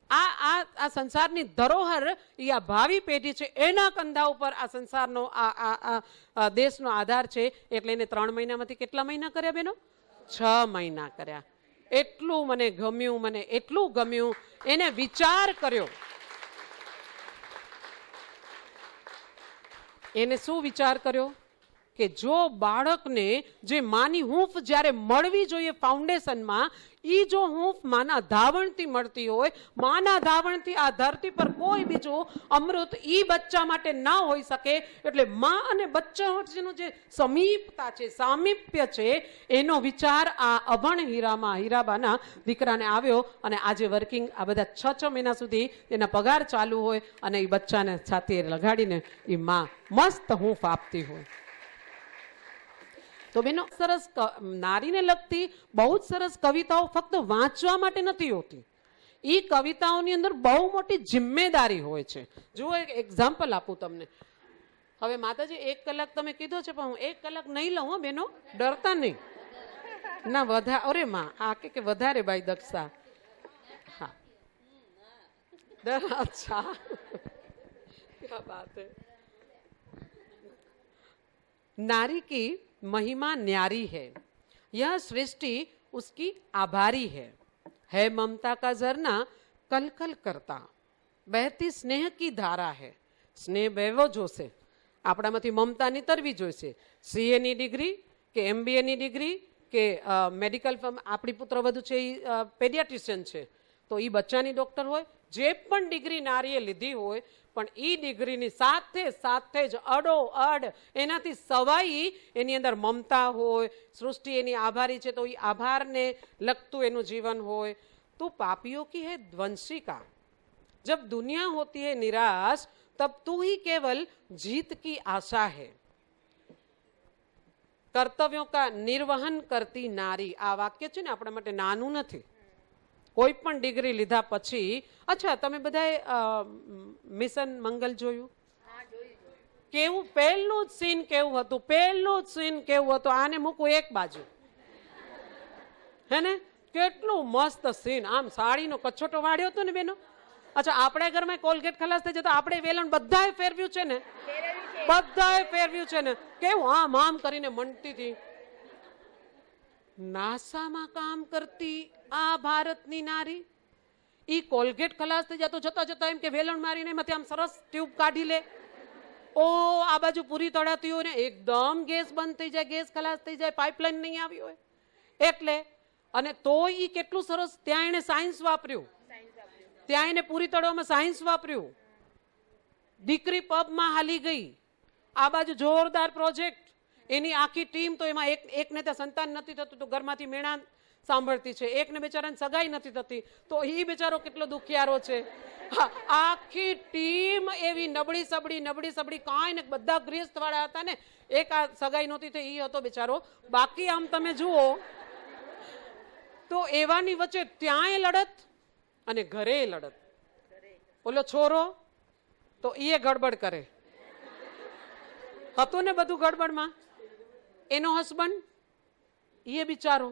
આ સંસારની ધરોહર એ આ ભાવિ પેઢી છે, એના કંધા ઉપર આ સંસારનો આ દેશનો આધાર છે. એટલે એને 3 મહિનામાંથી કેટલા મહિના કર્યા બેનો? 6 મહિના કર્યા. એટલું મને ગમ્યું, મને એટલું ગમ્યું. એને વિચાર કર્યો. એને શું વિચાર કર્યો કે જો બાળકને જે માની હૂંફ જ્યારે મળવી જોઈએ ફાઉન્ડેશનમાં, એ જો હૂંફ માના ધાવણથી મળતી હોય, માના ધાવણથી આ ધરતી પર કોઈ બીજું અમૃત ઈ બચ્ચા માટે ના હોઈ શકે. એટલે માં અને બચ્ચા વચ્ચેનું જે સમીપતા છે, સામીપ્ય છે, એનો વિચાર આ અભણ હીરાબાના દીકરાને આવ્યો. અને આજે વર્કિંગ આ બધા 6 મહિના સુધી એના પગાર ચાલુ હોય અને એ બચ્ચાને સાથે લગાડીને એ માં મસ્ત હૂંફ આપતી હોય. તો બેનો સરસ નારીને લગતી બહુ જ સરસ કવિતાઓ ફક્ત વાંચવા માટે નથી હોતી. એ કવિતાઓની અંદર બહુ મોટી જિમ્મેદારી હોય છે. જો એક એક્ઝામ્પલ આપું તમને. હવે માતાજી 1 કલાક તમે કીધો છે પણ હું 1 કલાક નહીં લઉં હો બેનો, ડરતા નહીં. ના વધારે, અરે માં આ કે વધારે ભાઈ દક્ષા. હા અચ્છા क्या बात है. नारी की महिमा न्यारी है, यह सृष्टि उसकी आभारी है ममता का झरना कल कल करता, बहती स्नेह की धारा है. સ્નેહ વહેવો જોશે, આપણામાંથી મમતા નીતરવી જોઈશે. સીએની ડિગ્રી કે એમબીએની ડિગ્રી કે મેડિકલ ફર્મ, આપણી પુત્રવધુ છે એ પેડિયાટ્રિશિયન છે તો એ બચ્ચાની ડૉક્ટર હોય. જે પણ ડિગ્રી નારીએ લીધી હોય પણ એ ડિગ્રીની સાથે સાથે જ અડોઅડ એનાથી સવાઈ એની અંદર મમતા હોય, સૃષ્ટિ એની આભારી છે તો એ આભારને લગતું એનું જીવન હોય. તો પાપીઓ કી હૈ ધ્વંસિકા, जब दुनिया होती है निराश तब तू ही केवल जीत की आशा है, કર્તવ્યો કા નિર્વહન કરતી નારી. આ વાક્ય છે ને આપણા માટે નાનું નથી. કોઈ પણ ડિગ્રી લીધા પછી, અચ્છા તમે બધાએ મિશન મંગલ જોયું? કેવું પહેલું જ સીન કેવું હતું? પહેલું જ સીન કેવું હતું? આને મૂકું એક બાજુ, હે ને? કેટલું મસ્ત સીન. આમ સાડીનો કચ્છોટો વાળ્યો હતો ને બેનો. અચ્છા આપણા ઘરમાં કોલગેટ ખલાસ થઈ જતો, આપણે વેલણ બધાએ ફેરવ્યું છે ને? બધાએ ફેરવ્યું છે ને? કેવું આમ આમ કરીને મનતી હતી. નાસામાં કામ કરતી આ ભારતની નારી, ઈ કોલગેટ ખલાસ થઈ જતો જતા જતા એમ કે વેલણ મારીને એમાંથી આમ સરસ ટ્યુબ કાઢી લે. ઓ આ બાજુ પૂરી તળાતી હોય ને એકદમ ગેસ બંધ થઈ જાય, ગેસ ખલાસ થઈ જાય, પાઇપલાઇન નહીં આવી હોય એટલે. અને તોય ઈ કેટલું સરસ ત્યાં એને સાયન્સ વાપર્યું, ત્યાં એને પૂરી તળવામાં સાયન્સ વાપર્યું. દીકરી પબમાં હાલી ગઈ, આ બાજુ જોરદાર પ્રોજેક્ટ, એની આખી ટીમ. તો એમાં એકને ત્યાં સંતાન નથી થતું તો ઘરમાંથી મેણા સાંભળતી છે, એકને બિચારાને સગાઈ નથી થતી તો એ બિચારો કેટલો દુખિયારો છે. આખી ટીમ એવી નબળી સબળી કાંઈ ને બધા ગૃહસ્થ વાળા હતા ને, એક આ સગાઈ નહોતી થઈ એ હતો બિચારો. બાકી આમ તમે જુઓ તો એવાની વચ્ચે ત્યાંય લડત અને ઘરે લડત. ઓલો છોરો તો એ ગડબડ કરે, હતું ને બધું ગડબડમાં. એનો હસબન્ડ ये बिचारो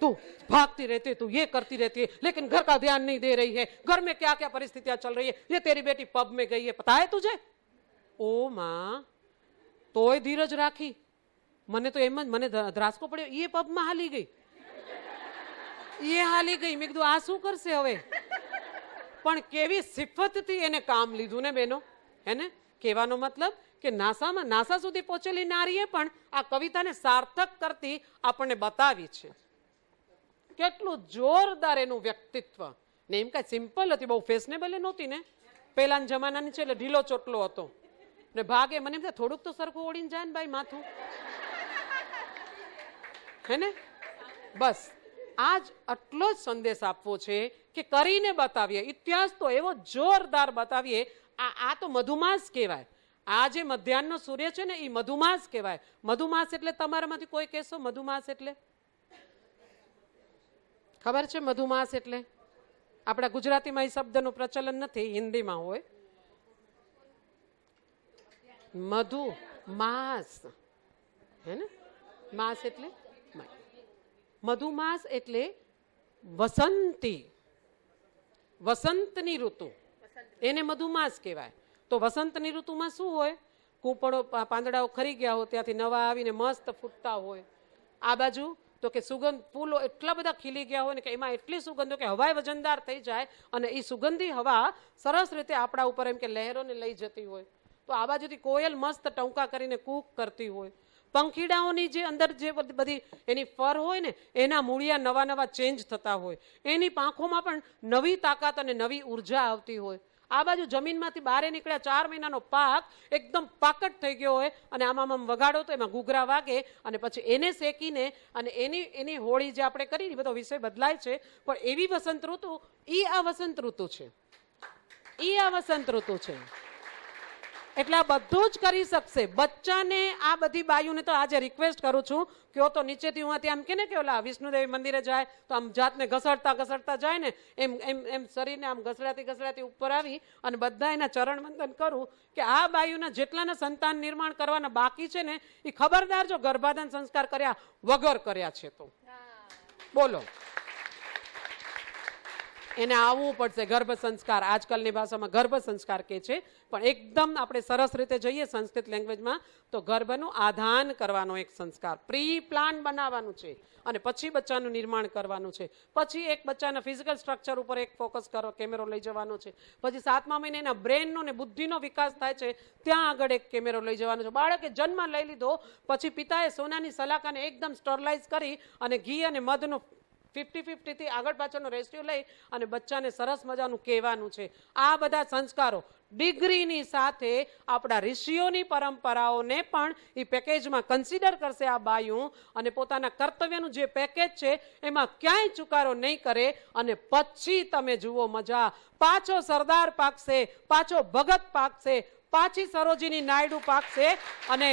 तू भागती रहती है, तू ये करती रहती है, लेकिन घर का ध्यान नहीं दे रही है, घर में क्या क्या परिस्थितियां चल रही है, ये तेरी बेटी पब में गई है, पता है तुझे? ओ माँ, तोय धीरज राखी. મને તો એમ જ મને ધ્રાસકો પડ્યો, એ પબમાં હાલી ગઈ, એ હાલી ગઈ. મેં કીધું આ શું કરશે હવે? પણ કેવી સિફતથી એને કામ લીધું ને બેનો, હે ને? કહેવાનો મતલબ કે નાસા સુધી પહોંચેલી નારીએ પણ આ કવિતાને સાર્થક કરતી આપણને બતાવી છે. કેટલું જોરદાર એનું વ્યક્તિત્વ. ને એમ કાંઈ સિમ્પલ હતી, બહુ ફેશનેબલ નહોતી ને, પહેલાના જમાનાની છે એટલે ઢીલો ચોટલો હતો ને ભાગે. મને એમ થાય થોડુંક તો સરખું ઓળીને જાય ને ભાઈ માથું, હે ને? બસ આજ આટલો જ સંદેશ આપવો છે કે કરીને બતાવીએ. ઇતિહાસ તો એવો જોરદાર બતાવીએ. આ તો મધુમાસ કહેવાય. આ જે મધ્યાહનનો સૂર્ય છે ને એ મધુમાસ કહેવાય. મધુમાસ એટલે તમારામાંથી કોઈ કહેશો મધુમાસ એટલે ખબર છે? મધુમાસ એટલે આપણા ગુજરાતીમાં એ શબ્દનું પ્રચલન નથી, હિન્દીમાં હોય. મધુ માસ, હે ને? માસ એટલે મધુમાસ એટલે વસંતી, વસંતની ઋતુ, એને મધુમાસ કહેવાય. તો વસંતની ઋતુમાં શું હોય? કૂપળો પાંદડાઓ ખરી ગયા હોય ત્યાંથી નવા આવીને મસ્ત ફૂટતા હોય. આ બાજુ તો કે સુગંધ ફૂલો એટલા બધા ખીલી ગયા હોય ને કે એમાં એટલી સુગંધો કે હવાય વજનદાર થઈ જાય અને એ સુગંધી હવા સરસ રીતે આપણા ઉપર એમ કે લહેરોને લઈ જતી હોય. તો આ બાજુથી કોયલ મસ્ત ટંકા કરીને કૂક કરતી હોય. પંખીડાઓની જે અંદર જે બધી એની ફર હોય ને એના મૂળિયા નવા નવા ચેન્જ થતા હોય. એની પાંખોમાં પણ નવી તાકાત અને નવી ઉર્જા આવતી હોય. આ બાજુ જમીનમાંથી બહાર નીકળ્યા 4 મહિનાનો પાક એકદમ પાકટ થઈ ગયો હોય અને આમ વગાડો તો એમાં ઘૂઘરા વાગે અને પછી એને શેકીને અને એની હોળી જે આપણે કરી બધો વિષય બદલાય છે. પણ એવી વસંત ઋતુ, આ વસંત ઋતુ છે, આ વસંત ઋતુ છે. એટલે આ બધું જ કરી શકશે. બચ્ચાને આ બધી બાયુને તો આજે રિક્વેસ્ટ કરું છું કે તો નીચેથી હું આમ કે ને કે ઓલા વિષ્ણુદેવી મંદિરે જાય તો આમ જાતને ઘસડતા ઘસડતા જાય ને એમ એમ એમ શરીરને આમ ઘસડાતી ઉપર આવી અને બધા એના ચરણ વંદન કરું કે આ બાયુના જેટલાના સંતાન નિર્માણ કરવાના બાકી છે ને એ ખબરદાર જો ગર્ભાધાન સંસ્કાર કર્યા વગર કર્યા છે તો બોલો, એને આવવું પડશે. ગર્ભ સંસ્કાર, આજકાલની ભાષામાં ગર્ભ સંસ્કાર કહે છે, પણ એકદમ આપણે સરસ રીતે જઈએ સંસ્કૃત લેંગ્વેજમાં તો ગર્ભનું આધાન કરવાનો એક સંસ્કાર, પ્રી પ્લાન બનાવવાનું છે અને પછી બચ્ચાનું નિર્માણ કરવાનું છે. પછી એક બચ્ચાના ફિઝિકલ સ્ટ્રક્ચર ઉપર એક ફોકસ કરો, કેમેરો લઈ જવાનો છે. પછી 7મા મહિને એના બ્રેનનો ને બુદ્ધિનો વિકાસ થાય છે, ત્યાં આગળ એક કેમેરો લઈ જવાનો છે. બાળકે જન્મ લઈ લીધો પછી પિતાએ સોનાની સલાખાને એકદમ સ્ટરલાઇઝ કરી અને ઘી અને મધનું 50-50 થી આગળ પાછળનો રેશિયો લઈ અને બચ્ચાને સરસ મજાનું કહેવાનું છે. આ બધા સંસ્કારો ડિગ્રીની સાથે આપણા ઋષિઓની પરંપરાઓને પણ એ પેકેજમાં કન્સિડર કરશે આ બાયું અને પોતાના કર્તવ્યનું જે પેકેજ છે એમાં ક્યાંય ચુકારો નહીં કરે. અને પછી તમે જુઓ મજા, પાછો સરદાર પાકશે, પાછો ભગત પાકશે, પાછી સરોજીની નાયડુ પાકશે. અને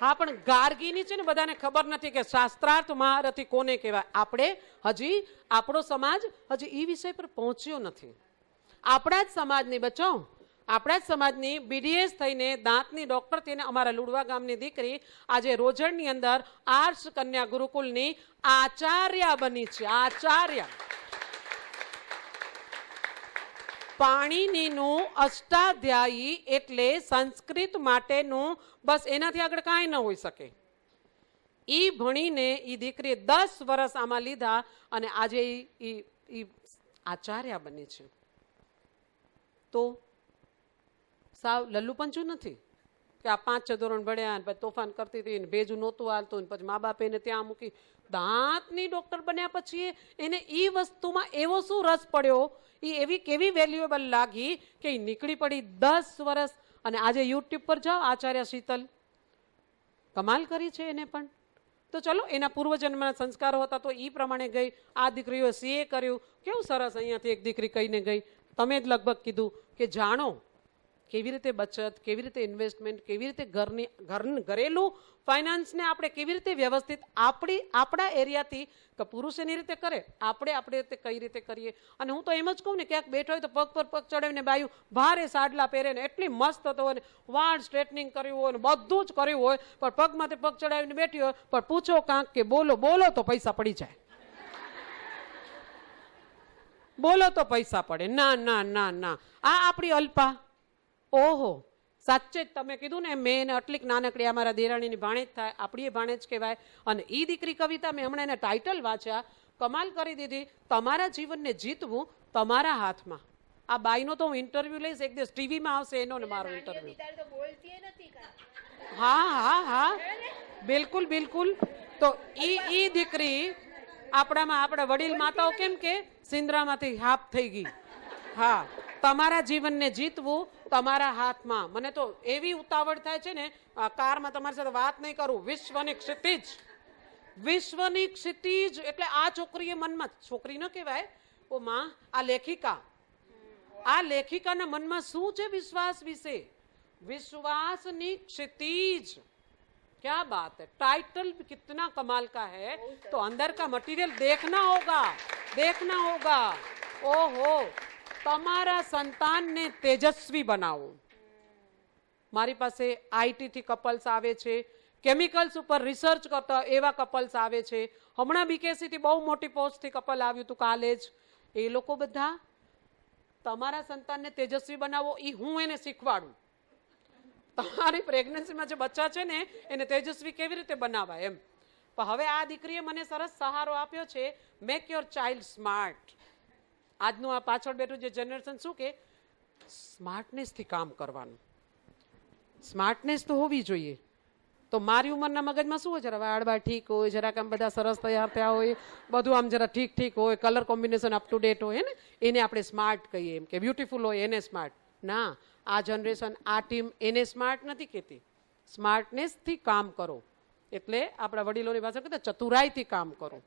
હા, પણ ગાર્ગીની છે ને બધાને ખબર નથી કે શાસ્ત્રાર્થ મહારથી કોને કહેવાય. આપણે હજી આપણો સમાજ હજી એ વિષય પર પહોંચ્યો નથી. આપણા જ સમાજની બચાવ, આપણા જ સમાજની BDS થઈને દાંતની ડોક્ટર થઈને અમારા લુડવા ગામની દીકરી આજે રોજડની અંદર આર્ષ કન્યા ગુરુકુલની આચાર્ય બની છે. આચાર્ય. પાણીનીનું અષ્ટાધ્યાયી એટલે સંસ્કૃત માટેનું, બસ એનાથી આગળ કાંઈ ન હોઈ શકે. ઈ ભણીને ઈ દીકરીએ 10 વર્ષ આમાં લીધા અને આજે ઈ આચાર્ય બની છે. તો સાવ લલ્લુ પંચું નથી કે આ 5 ધોરણ ભણ્યા પછી તોફાન કરતી હતી ને ભેજું નહોતું હાલતું પછી મા બાપે એને ત્યાં મૂકી. દાંતની ડોક્ટર બન્યા પછી એને ઈ વસ્તુમાં એવો શું રસ પડ્યો, એ એવી કેવી વેલ્યુએબલ લાગી કે એ નીકળી પડી 10 વર્ષ. અને આજે યુટ્યુબ પર જાઓ, આચાર્ય શીતલ કમાલ કરી છે એને પણ. તો ચલો એના પૂર્વજન્મના સંસ્કારો હતા તો એ પ્રમાણે ગઈ. આ દીકરીઓ CA કર્યું, કેવું સરસ. અહીંયાથી એક દીકરી કહીને ગઈ, તમે જ લગભગ કીધું કે જાણો કેવી રીતે બચત, કેવી રીતે ઇન્વેસ્ટમેન્ટ, કેવી રીતે ઘરેલું ફાઇનાન્સને આપણે કેવી રીતે વ્યવસ્થિત આપણા એરિયાથી કે પુરુષ એની રીતે કરે, આપણે રીતે કઈ રીતે કરીએ. અને હું તો એમ જ કહું ને, ક્યાંક બેઠો હોય તો પગ પર પગ ચડાવીને બાયું ભારે સાડલા પહેરે ને એટલી મસ્ત હતો ને, વાળ સ્ટ્રેટનિંગ કર્યું હોય ને બધું જ કર્યું હોય, પણ પગમાંથી પગ ચડાવીને બેઠી હોય, પણ પૂછો કાંક કે બોલો તો પૈસા પડી જાય. બોલો તો પૈસા પડે. ના ના ના ના, આ આપણી અલ્પા. ઓહો, સાચે જ તમે કીધું ને, મેં એને આટલીક નાનકડી અમારા દેરાણીની ભાણેજ થાય, આપણી ભાણેજ કહેવાય. અને એ દીકરી કવિતા મેં હમણાં એને ટાઇટલ વાંચ્યા, કમાલ કરી દીધી. તમારા જીવનને જીતવું તમારા હાથમાં. આ બાઈનો તો હું ઇન્ટરવ્યુ લઈશ, એક દિવસ ટીવીમાં આવશે એનો ને મારો ઇન્ટરવ્યુ. હા, બિલકુલ બિલકુલ. તો ઈ દીકરી આપણા વડીલ માતાઓ કેમ કે સિંદરામાંથી હાફ થઈ ગઈ. હા, તમારા જીવનને જીતવું તમારા હાથમાં. મને તો એવી ઉતાવળ થાય છે ને, કારમાં તમારી સાથે વાત નહીં કરું. વિશ્વની ક્ષિતિજ એટલે આ છોકરીએ મનમાં, છોકરી ન કહેવાય ઓ માં, આ લેખિકાના મનમાં શું છે વિશ્વાસ વિશે? विश्वासनी क्षितिज, क्या बात है, टाइटल कितना कमाल का है. तो अंदर का मटेरियल देखना होगा. ओहो, તમારા સંતાનને તેજસ્વી બનાવો. મારી પાસે આઈટી થી કપલ્સ આવે છે, કેમિકલ્સ ઉપર રિસર્ચ કરતા એવા કપલ્સ આવે છે. હમણાં બીકેસી થી બહુ મોટી પોસ્ટ થી કપલ આવ્યું હતું કાલે જ. એ લોકો બધા તમારા સંતાનને તેજસ્વી બનાવો, એ હું એને શીખવાડું. તમારી પ્રેગ્નન્સીમાં જે બચ્ચા છે ને એને તેજસ્વી કેવી રીતે બનાવાય એમ. પણ હવે આ દીકરીએ મને સરસ સહારો આપ્યો છે, મેક યોર ચાઇલ્ડ સ્માર્ટ. આજનું આ પાછળ બેઠું જે જનરેશન શું કે સ્માર્ટનેસથી કામ કરવાનું, સ્માર્ટનેસ તો હોવી જોઈએ. તો મારી ઉંમરના મગજમાં શું હોય, જરા વાળવા ઠીક હોય, જરાક આમ બધા સરસ તૈયાર થયા હોય, બધું આમ જરા ઠીક હોય, colour combination up to date હોય ને, એને આપણે સ્માર્ટ કહીએ. એમ કે બ્યુટીફુલ હોય એને સ્માર્ટ. ના, આ જનરેશન, આ ટીમ એને સ્માર્ટ નથી કહેતી. સ્માર્ટનેસથી કામ કરો એટલે આપણા વડીલોની ભાષા કહેતા ચતુરાઈથી કામ કરો.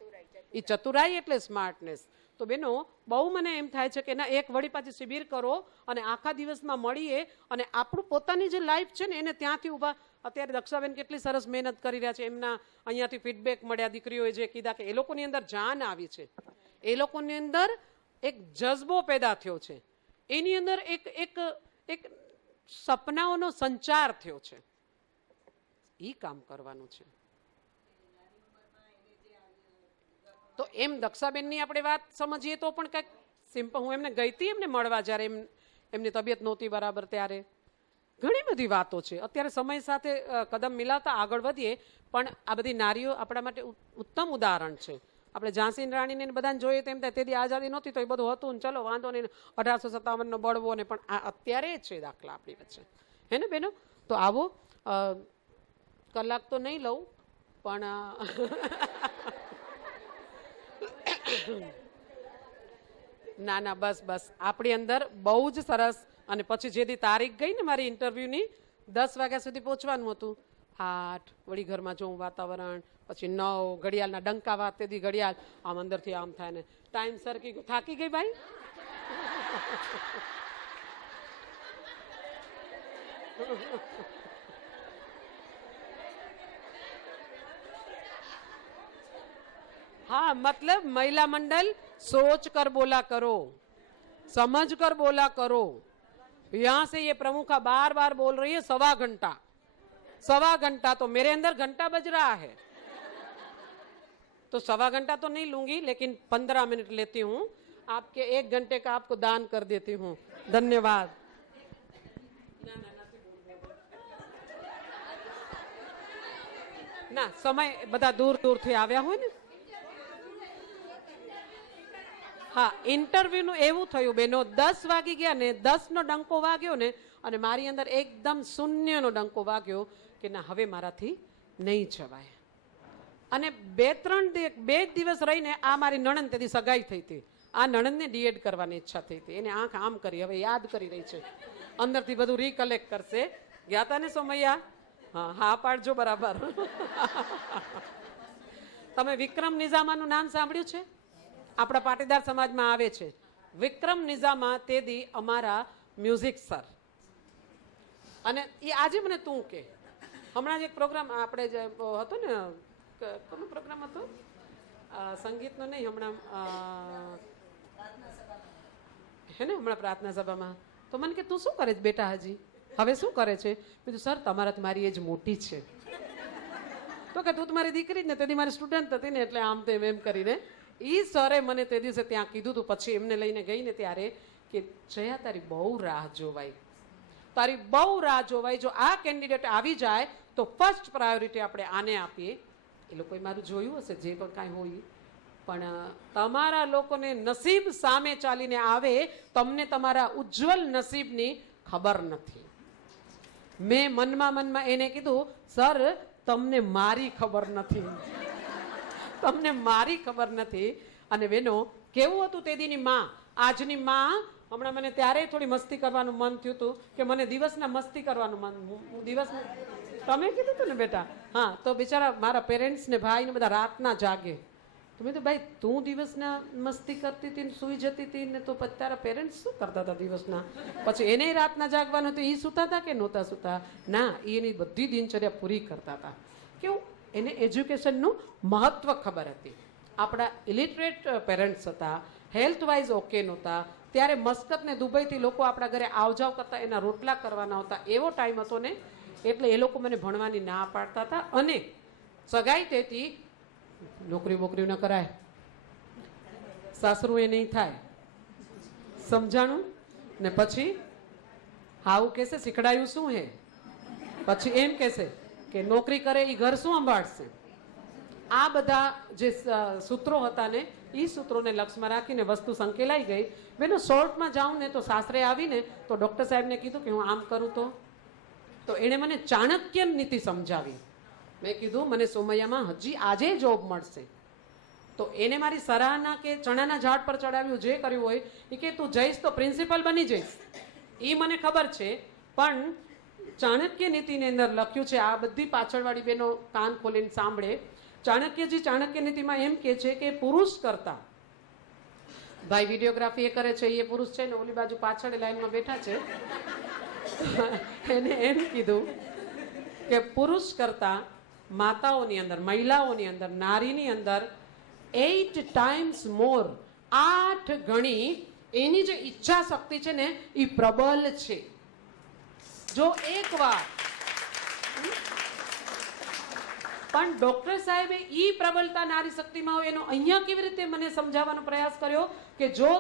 એ ચતુરાઈ એટલે સ્માર્ટનેસ. તો બેનો બહુ મને એમ થાય છે કે એના એક વળી પાછી શિબિર કરો અને આખા દિવસમાં મળીએ અને આપણું પોતાની જે લાઈફ છે ને એને ત્યાંથી ઊભા. અત્યારે દક્ષાબેન કેટલી સરસ મહેનત કરી રહ્યા છે, એમના અહીંયાથી ફીડબેક મળ્યા, દીકરીઓએ જે કીધા કે એ લોકોની અંદર જાન આવી છે, એ લોકોની અંદર એક જજ્બો પેદા થયો છે, એની અંદર એક સપનાઓનો સંચાર થયો છે. એ કામ કરવાનું છે. તો એમ દક્ષાબેનની આપણે વાત સમજીએ તો પણ કંઈક સિમ્પલ. હું એમને ગઈ હતી એમને મળવા, જ્યારે એમની તબિયત નહોતી બરાબર, ત્યારે ઘણી બધી વાતો છે. અત્યારે સમય સાથે કદમ મિલાવતા આગળ વધીએ, પણ આ બધી નારીઓ આપણા માટે ઉત્તમ ઉદાહરણ છે. આપણે ઝાંસી રાણીને બધાને જોઈએ તેમ થાય તેથી આઝાદી નહોતી તો એ બધું હતું ને, ચલો વાંધો નહીં, 1857નો બળવો ને, પણ આ અત્યારે છે દાખલા આપણી વચ્ચે, હે ને બેનો? તો આવો, કલાક તો નહીં લઉં પણ ના બસ આપણી અંદર બહુ જ સરસ. અને પછી જેથી તારીખ ગઈ ને મારી ઇન્ટરવ્યુની, 10 વાગ્યા સુધી પહોંચવાનું હતું. 8 વળી ઘરમાં જોઉં વાતાવરણ, પછી 9 ઘડિયાળના ડંકા વાત, તેથી ઘડિયાળ આમ અંદરથી આમ થાય ને ટાઈમ સરકી ગયું, થાકી ગઈ ભાઈ. हाँ, मतलब महिला मंडल सोच कर बोला करो, समझ कर बोला करो. यहाँ से ये प्रमुखा बार बार बोल रही है 1.25 घंटा, तो मेरे अंदर घंटा बज रहा है. तो 1.25 घंटा तो नहीं लूंगी, लेकिन 15 मिनट लेती हूँ. आपके 1 घंटे का आपको दान कर देती हूँ. धन्यवाद. ના, સમય બધા દૂરથી આવ્યા હોય ને. હા, ઇન્ટરવ્યુનું એવું થયું બેનો, 10 વાગી ગયા ને, 10નો ડંકો વાગ્યો ને, અને મારી અંદર એકદમ શૂન્યનો ડંકો વાગ્યો કે ના, હવે મારાથી નહીં જવાય. અને 2 દિવસ રહીને આ મારી નણંદ, તેથી સગાઈ થઈ હતી, આ નણંદને ડીએડ કરવાની ઈચ્છા થઈ હતી. એને આંખ આમ કરી, હવે યાદ કરી રહી છે, અંદરથી બધું રિકલેક્ટ કરશે. ગયા તા ને સોમૈયા? હા પાડજો બરાબર. તમે વિક્રમ નિઝામાનું નામ સાંભળ્યું છે? આપણા પાટીદાર સમાજમાં આવે છે વિક્રમ નિઝામા. તે દી અમારા મ્યુઝિક સર, અને એ આજે મને તું કે હમણાં જ એક પ્રોગ્રામ આપણે જે હતો ને કોનો પ્રોગ્રામ હતો સંગીતનો નહીં હમણાં હે ને હમણાં પ્રાર્થના સભામાં તો મને કે તું શું કરે છે બેટા હજી હવે શું કરે છે કીધું સર તમારા મારી એજ મોટી છે તો કે તું મારી દીકરી જ ને તેથી મારી સ્ટુડન્ટ હતી ને એટલે આમ તેમ એમ કરીને એ સરે મને તે દિવસે ત્યાં કીધું હતું. પછી એમને લઈને ગઈ ને ત્યારે કે જયા તારી બહુ રાહ જોવાય, તારી બહુ રાહ જોવાય. જો આ કેન્ડિડેટ આવી જાય તો ફર્સ્ટ પ્રાયોરિટી આપણે આને આપીએ. એ લોકોએ મારું જોયું હશે જે પણ કાંઈ હોય, પણ તમારા લોકોને નસીબ સામે ચાલીને આવે, તમને તમારા ઉજ્જવલ નસીબની ખબર નથી. મેં મનમાં એને કીધું સર તમને મારી ખબર નથી, તમને મારી ખબર નથી. અને બેનો કેવું હતું તે દીની માં આજની માં. હમણાં મને ત્યારે થોડી મસ્તી કરવાનું મન થયું હતું કે મને દિવસના મસ્તી કરવાનું મન, હું દિવસ તમે કીધું હતું ને બેટા, હા. તો બિચારા મારા પેરેન્ટ્સ ને ભાઈ ને બધા રાતના જાગે. તો મેં તો ભાઈ તું દિવસના મસ્તી કરતી હતી સુઈ જતી હતી ને તો પછી તારા પેરેન્ટ્સ શું કરતા હતા દિવસના? પછી એને રાતના જાગવાનું હતું, એ સૂતા હતા કે નહોતા સૂતા? ના, એની બધી દિનચર્યા પૂરી કરતા હતા. કેવું એને એજ્યુકેશનનું મહત્વ ખબર હતી. આપણા ઇલિટરેટ પેરેન્ટ્સ હતા, હેલ્થ વાઇઝ ઓકે નહોતા. ત્યારે મસ્કત ને દુબઈથી લોકો આપણા ઘરે આવજાવ કરતા, એના રોટલા કરવાના હતા. એવો ટાઈમ હતો ને, એટલે એ લોકો મને ભણવાની ના પાડતા હતા. અને સગાઈ તેથી નોકરી બોકરી ન કરાય, સાસરું એ નહીં થાય, સમજાણું ને. પછી હાવું કહેશે શીખડાયું શું હે, પછી એમ કહેશે કે નોકરી કરે એ ઘર શું સંભાળશે. આ બધા જે સૂત્રો હતા ને, એ સૂત્રોને લક્ષમાં રાખીને વસ્તુ સંકેલાઈ ગઈ. બેનો શોર્ટમાં જાઉં ને તો સાસરે આવીને તો ડૉક્ટર સાહેબને કીધું કે હું આમ કરું તો એણે મને ચાણક્ય નીતિ સમજાવી. મેં કીધું મને સોમૈયામાં હજી આજે જોબ મળશે. તો એને મારી સરાહના કે ચણાના ઝાડ પર ચડાવ્યું, જે કર્યું હોય એ કે તું જઈશ તો પ્રિન્સિપલ બની જઈશ, એ મને ખબર છે. પણ ચાણક્ય નીતિની અંદર લખ્યું છે, આ બધી પાછળવાળી બેનો કાન ખોલીને સાંભળે. ચાણક્યજી ચાણક્ય નીતિમાં એમ કે છે કે પુરુષ કરતા, ભાઈ વિડીયોગ્રાફી એ કરે છે, એ પુરુષ છે ને ઓલી બાજુ પાછળ લાઈનમાં બેઠા છે, એને એમ કીધું કે પુરુષ કરતા માતાઓની અંદર, મહિલાઓની અંદર, નારીની અંદર 8 times more, 8 ગણી એની જે ઈચ્છા શક્તિ છે ને એ પ્રબળ છે. જો એકવાર પણ ડોક્ટર સાહેબે ઈ પ્રબળતા નારી શક્તિમાં હોય એનો અહીંયા કેવી રીતે મને સમજાવવાનો પ્રયાસ કર્યો કે જો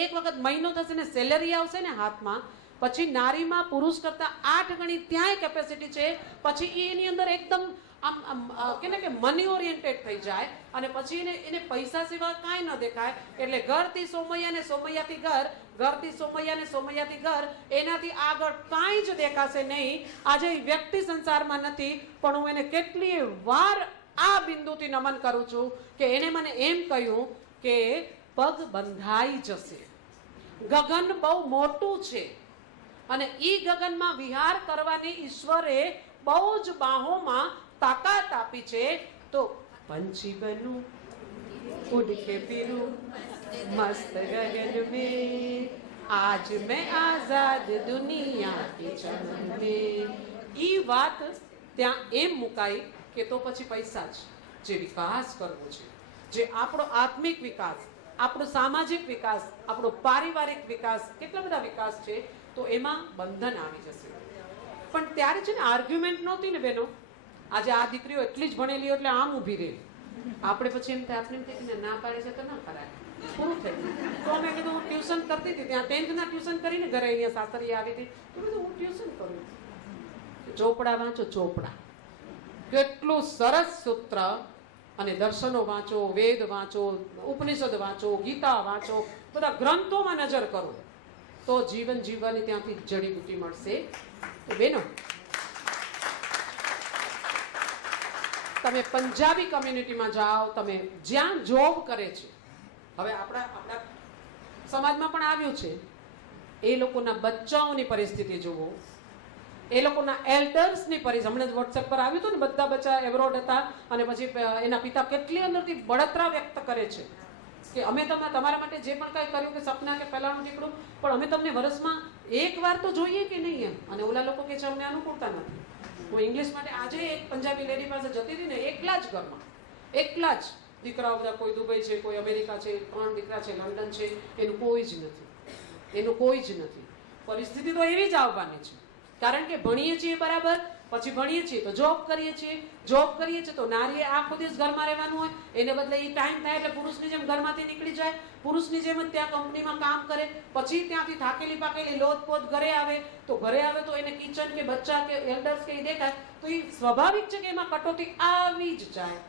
એક વખત મહિનો થશે ને સેલેરી આવશે ને હાથમાં, પછી નારીમાં પુરુષ કરતા 8 ગણી ત્યાંય કેપેસિટી છે. પછી એની અંદર એકદમ આમ કે મની ઓરિએન્ટેડ થઈ જાય અને પછી એને પૈસા સિવાય કાંઈ ન દેખાય. એટલે ઘરથી સોમૈયા ને સોમૈયાથી ઘર, ઘરથી સોમૈયા ને સોમૈયાથી ઘર, એનાથી આગળ કાંઈ જ દેખાશે નહીં. આજે વ્યક્તિ સંસારમાં નથી, પણ હું એને કેટલી વાર આ બિંદુથી નમન કરું છું કે એને મને એમ કહ્યું કે પગ બંધાઈ જશે. ગગન બહુ મોટું છે અને ઈ ગગનમાં વિહાર કરવાની ઈશ્વરે બહુ જ બાહોમાં તાકાત આપી છે. તો પંછી બનું ઉડ કે ફિરું મસ્ત ગગન में आज मैं आजाद दुनिया के चमन में. ઈ વાત ત્યાં એમ મુકાઈ કે તો પછી પૈસા જ જે વિકાસ કરવો છે, જે આપણો આત્મિક વિકાસ, આપણો સામાજિક વિકાસ, આપણો પારિવારિક વિકાસ, કેટલા બધા વિકાસ છે, તો એમાં બંધન આવી જશે. પણ ત્યારે છે ને આર્ગ્યુમેન્ટ નહોતી ને બેનો. આજે આ દીકરીઓ એટલી જ ભણેલી એટલે આમ ઊભી રહે. આપણે પછી એમ થાય, આપણે એમ થાય ના પાડે છે તો ના કરાય, પૂરું થઈ ગયું. તો મેં કીધું હું ટ્યુશન કરતી હતી, ત્યાં 10th ના ટ્યુશન કરીને ઘરે અહીંયા સાસરી આવી હતી. તો કીધું હું ટ્યુશન કરું. ચોપડા વાંચો, ચોપડા કેટલું સરસ સૂત્ર, અને દર્શનો વાંચો, વેદ વાંચો, ઉપનિષદ વાંચો, ગીતા વાંચો, બધા ગ્રંથોમાં નજર કરો તો જીવન જીવવાની ત્યાંથી જડીબુટી મળશે. તો બેનો તમે પંજાબી કમ્યુનિટીમાં જાઓ, તમે જ્યાં જોબ કરે છે, હવે આપણા સમાજમાં પણ આવ્યું છે, એ લોકોના બચ્ચાઓની પરિસ્થિતિ જુઓ, એ લોકોના એલ્ડર્સની પરિસ્થિતિ. હમણાં જ વોટ્સએપ પર આવ્યું હતું ને, બધા બચ્ચા એબ્રોડ હતા અને પછી એના પિતા કેટલી અંદરથી બળતરા વ્યક્ત કરે છે. કે અમે તમારા માટે જે પણ કાંઈ કર્યું કે સપના કે ફલાણું ઠીકડું, પણ અમે તમને વર્ષમાં એક વાર તો જોઈએ કે નહીં એમ. અને ઓલા લોકો કે છે અમને અનુકૂળતા નથી. હું ઇંગ્લિશ માટે આજે એક પંજાબી લેડી પાસે જતી હતી ને, એકલા જ ઘરમાં, એકલા જ દીકરાઓ બધા, કોઈ દુબઈ છે, કોઈ અમેરિકા છે, 3 દીકરા છે, લંડન છે, એનું કોઈ જ નથી, એનું કોઈ જ નથી. પરિસ્થિતિ તો એવી જ આવવાની છે, કારણ કે ભણીએ છીએ બરાબર, પછી ભણીએ છીએ તો જોબ કરીએ છીએ તો નારીએ આખો દિવસ ઘરમાં રહેવાનું હોય, એને બદલે એ ટાઈમ થાય એટલે પુરુષની જેમ ઘરમાંથી નીકળી જાય, પુરુષની જેમ જ ત્યાં કંપનીમાં કામ કરે, પછી ત્યાંથી થાકેલી પાકેલી લોથપોથ ઘરે આવે તો એને કિચન કે બચ્ચા કે એલ્ડર્સ કે દેખાય તો એ સ્વાભાવિક છે કે એમાં કટોતી આવી જ જાય.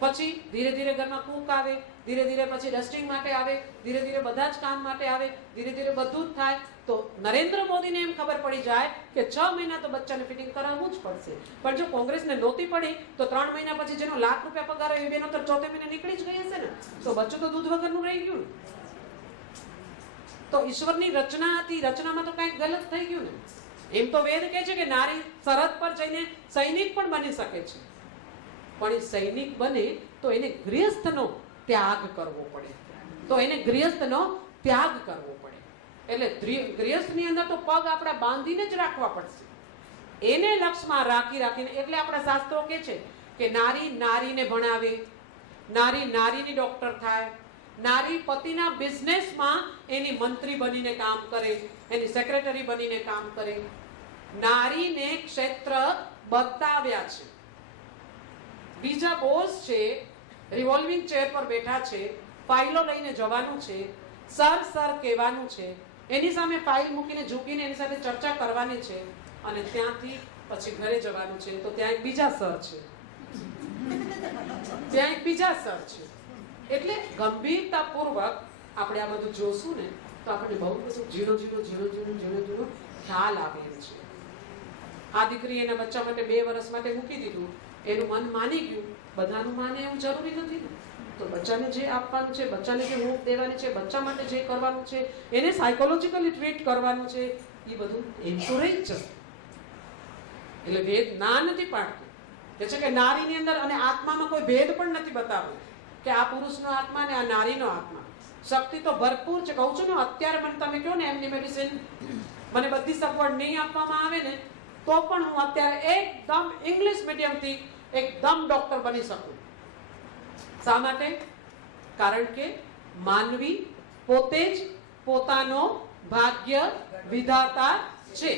પછી ધીરે ધીરે ઘરમાં કૂક આવે, ધીરે ધીરે પછી ડસ્ટિંગ માટે આવે, ધીરે ધીરે બધા જ કામ માટે આવે, ધીરે ધીરે બધું જ થાય. તો નરેન્દ્ર મોદીને એમ ખબર પડી જાય કે 6 મહિના તો બચ્ચાને ફિટિંગ કરાવવું જ પડશે. પણ જો કોંગ્રેસને નહોતી પડી તો 3 મહિના પછી જેનો લાખ રૂપિયા પગાર હોય એ બેનો તો 4થે મહિને નીકળી જ ગઈ હશે ને, તો બચ્ચું તો દૂધ વગરનું રહી ગયું ને. તો ઈશ્વરની રચના હતી, રચનામાં તો કંઈક ગલત થઈ ગયું ને. એમ તો વેદ કહે છે કે નારી સરહદ પર જઈને સૈનિક પણ બની શકે છે, પણ એ સૈનિક બને તો એને ગૃહસ્થનો ત્યાગ કરવો પડે. એટલે ગૃહસ્થની અંદર તો પગ આપણા બાંધીને જ રાખવા પડશે, એને લક્ષમાં રાખીને. એટલે આપણા શાસ્ત્રો કહે છે કે નારી નારીને ભણાવે, નારી નારીની ડોક્ટર થાય, નારી પતિના બિઝનેસમાં એની મંત્રી બનીને કામ કરે, એની સેક્રેટરી બનીને કામ કરે. નારીને ક્ષેત્ર બતાવ્યા છે. બીજા બોસ છે, રિવોલ્વિંગ ચેર પર બેઠા છે, ફાઇલો લઈને જવાનું છે, સર કહેવાનું છે, એની સામે ફાઇલ મૂકીને ઝૂકીને એની સાથે ચર્ચા કરવાની છે, અને ત્યાંથી પછી ઘરે જવાનું છે. તો ત્યાં એક બીજા સર છે, એટલે ગંભીરતાપૂર્વક આપણે આ બધું જોશું ને તો આપણને બહુ બધું ઝીણો ખ્યાલ આવે એમ છે. આ દીકરી એના બચ્ચા માટે 2 વર્ષ માટે મૂકી દીધું, એનું મન માની ગયું. બધાનું માને એવું જરૂરી નથી ને. તો બચ્ચાને જે આપવાનું છે, બચ્ચાને જે હૂંફ દેવાની છે, બચ્ચા માટે જે કરવાનું છે, એને સાયકોલોજીકલી ટ્રીટ કરવાનું છે, એ બધું એમ તો રહી જ જશે. એટલે ભેદ ના નથી પાડતું, કે છે કે નારીની અંદર અને આત્મામાં કોઈ ભેદ પણ નથી બતાવ્યો કે આ પુરુષનો આત્મા ને આ નારીનો આત્મા. શક્તિ તો ભરપૂર છે. કહું છું ને, અત્યારે મને તમે કહો ને એમની મેડિસિન મને બધી સગવડ નહીં આપવામાં આવે ને તો પણ હું અત્યારે એકદમ ઇંગ્લિશ મીડિયમથી એકદમ ડોક્ટર બની શકું. શા માટે? કારણ કે માનવી પોતે જ પોતાનો ભાગ્ય વિધાતા છે.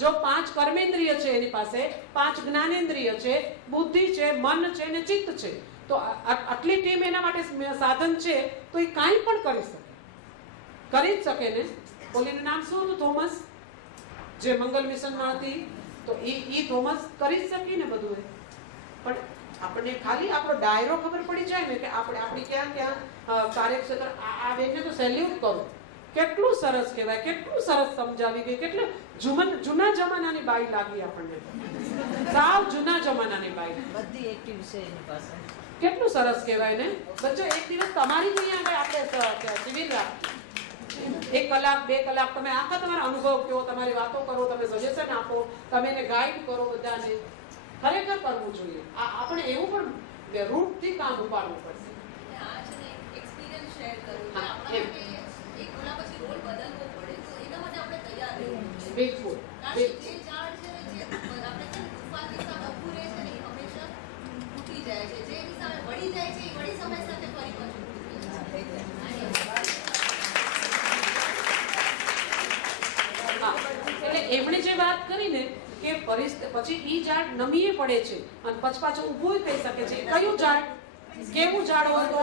જો 5 કર્મેન્દ્રિય છે એની પાસે, 5 જ્ઞાનેન્દ્રિય છે, બુદ્ધિ છે, મન છે ને ચિત્ત છે, તો આટલી ટીમ એના માટે સાધન છે, તો એ કાંઈ પણ કરી જ શકે ને. ઓલીનું નામ શું હતું? થોમસ, જે મંગલ મિશનમાં હતી. તો એ થોમસ કરી જ શકી ને બધું એ. પણ આપણને ખાલી આપણો ડાયરો ખબર પડી જાય ને કે આપણી ક્યાં કાર્યક્ષેત્ર. આ બેનને તો સેલ્યુટ કરું. કેટલું સરસ કહેવાય, કેટલું સરસ સમજાવી ગઈ, કેટલું જૂના જમાનાની બાઈ લાગી આપણને. સાવ જૂના જમાનાની બાઈ, બધી એક્ટિવ છે એની પાસે. કેટલું સરસ કહેવાય ને. બચ્ચો એક દિવસ તમારી જ અહીંયા આગળ આપણે શિબિર રાખીએ, 1 કલાક 2 કલાક તમે આખા તમારા અનુભવ કહો, તમારી વાતો કરો, તમે સજેશન આપો, તમે એને ગાઈડ કરો બધાને. ખરેખર કરવું જોઈએ. આપણે એવું પણ રૂટથી કામ ઉપાડવું પડશે. બિલકુલ. એમણે જે વાત કરી ને કે પછી ઈ ઝાડ નમીએ પડે છે અને પછી પાછું ઊભું થઈ શકે છે. કયું ઝાડ, કેવું ઝાડ હોય તો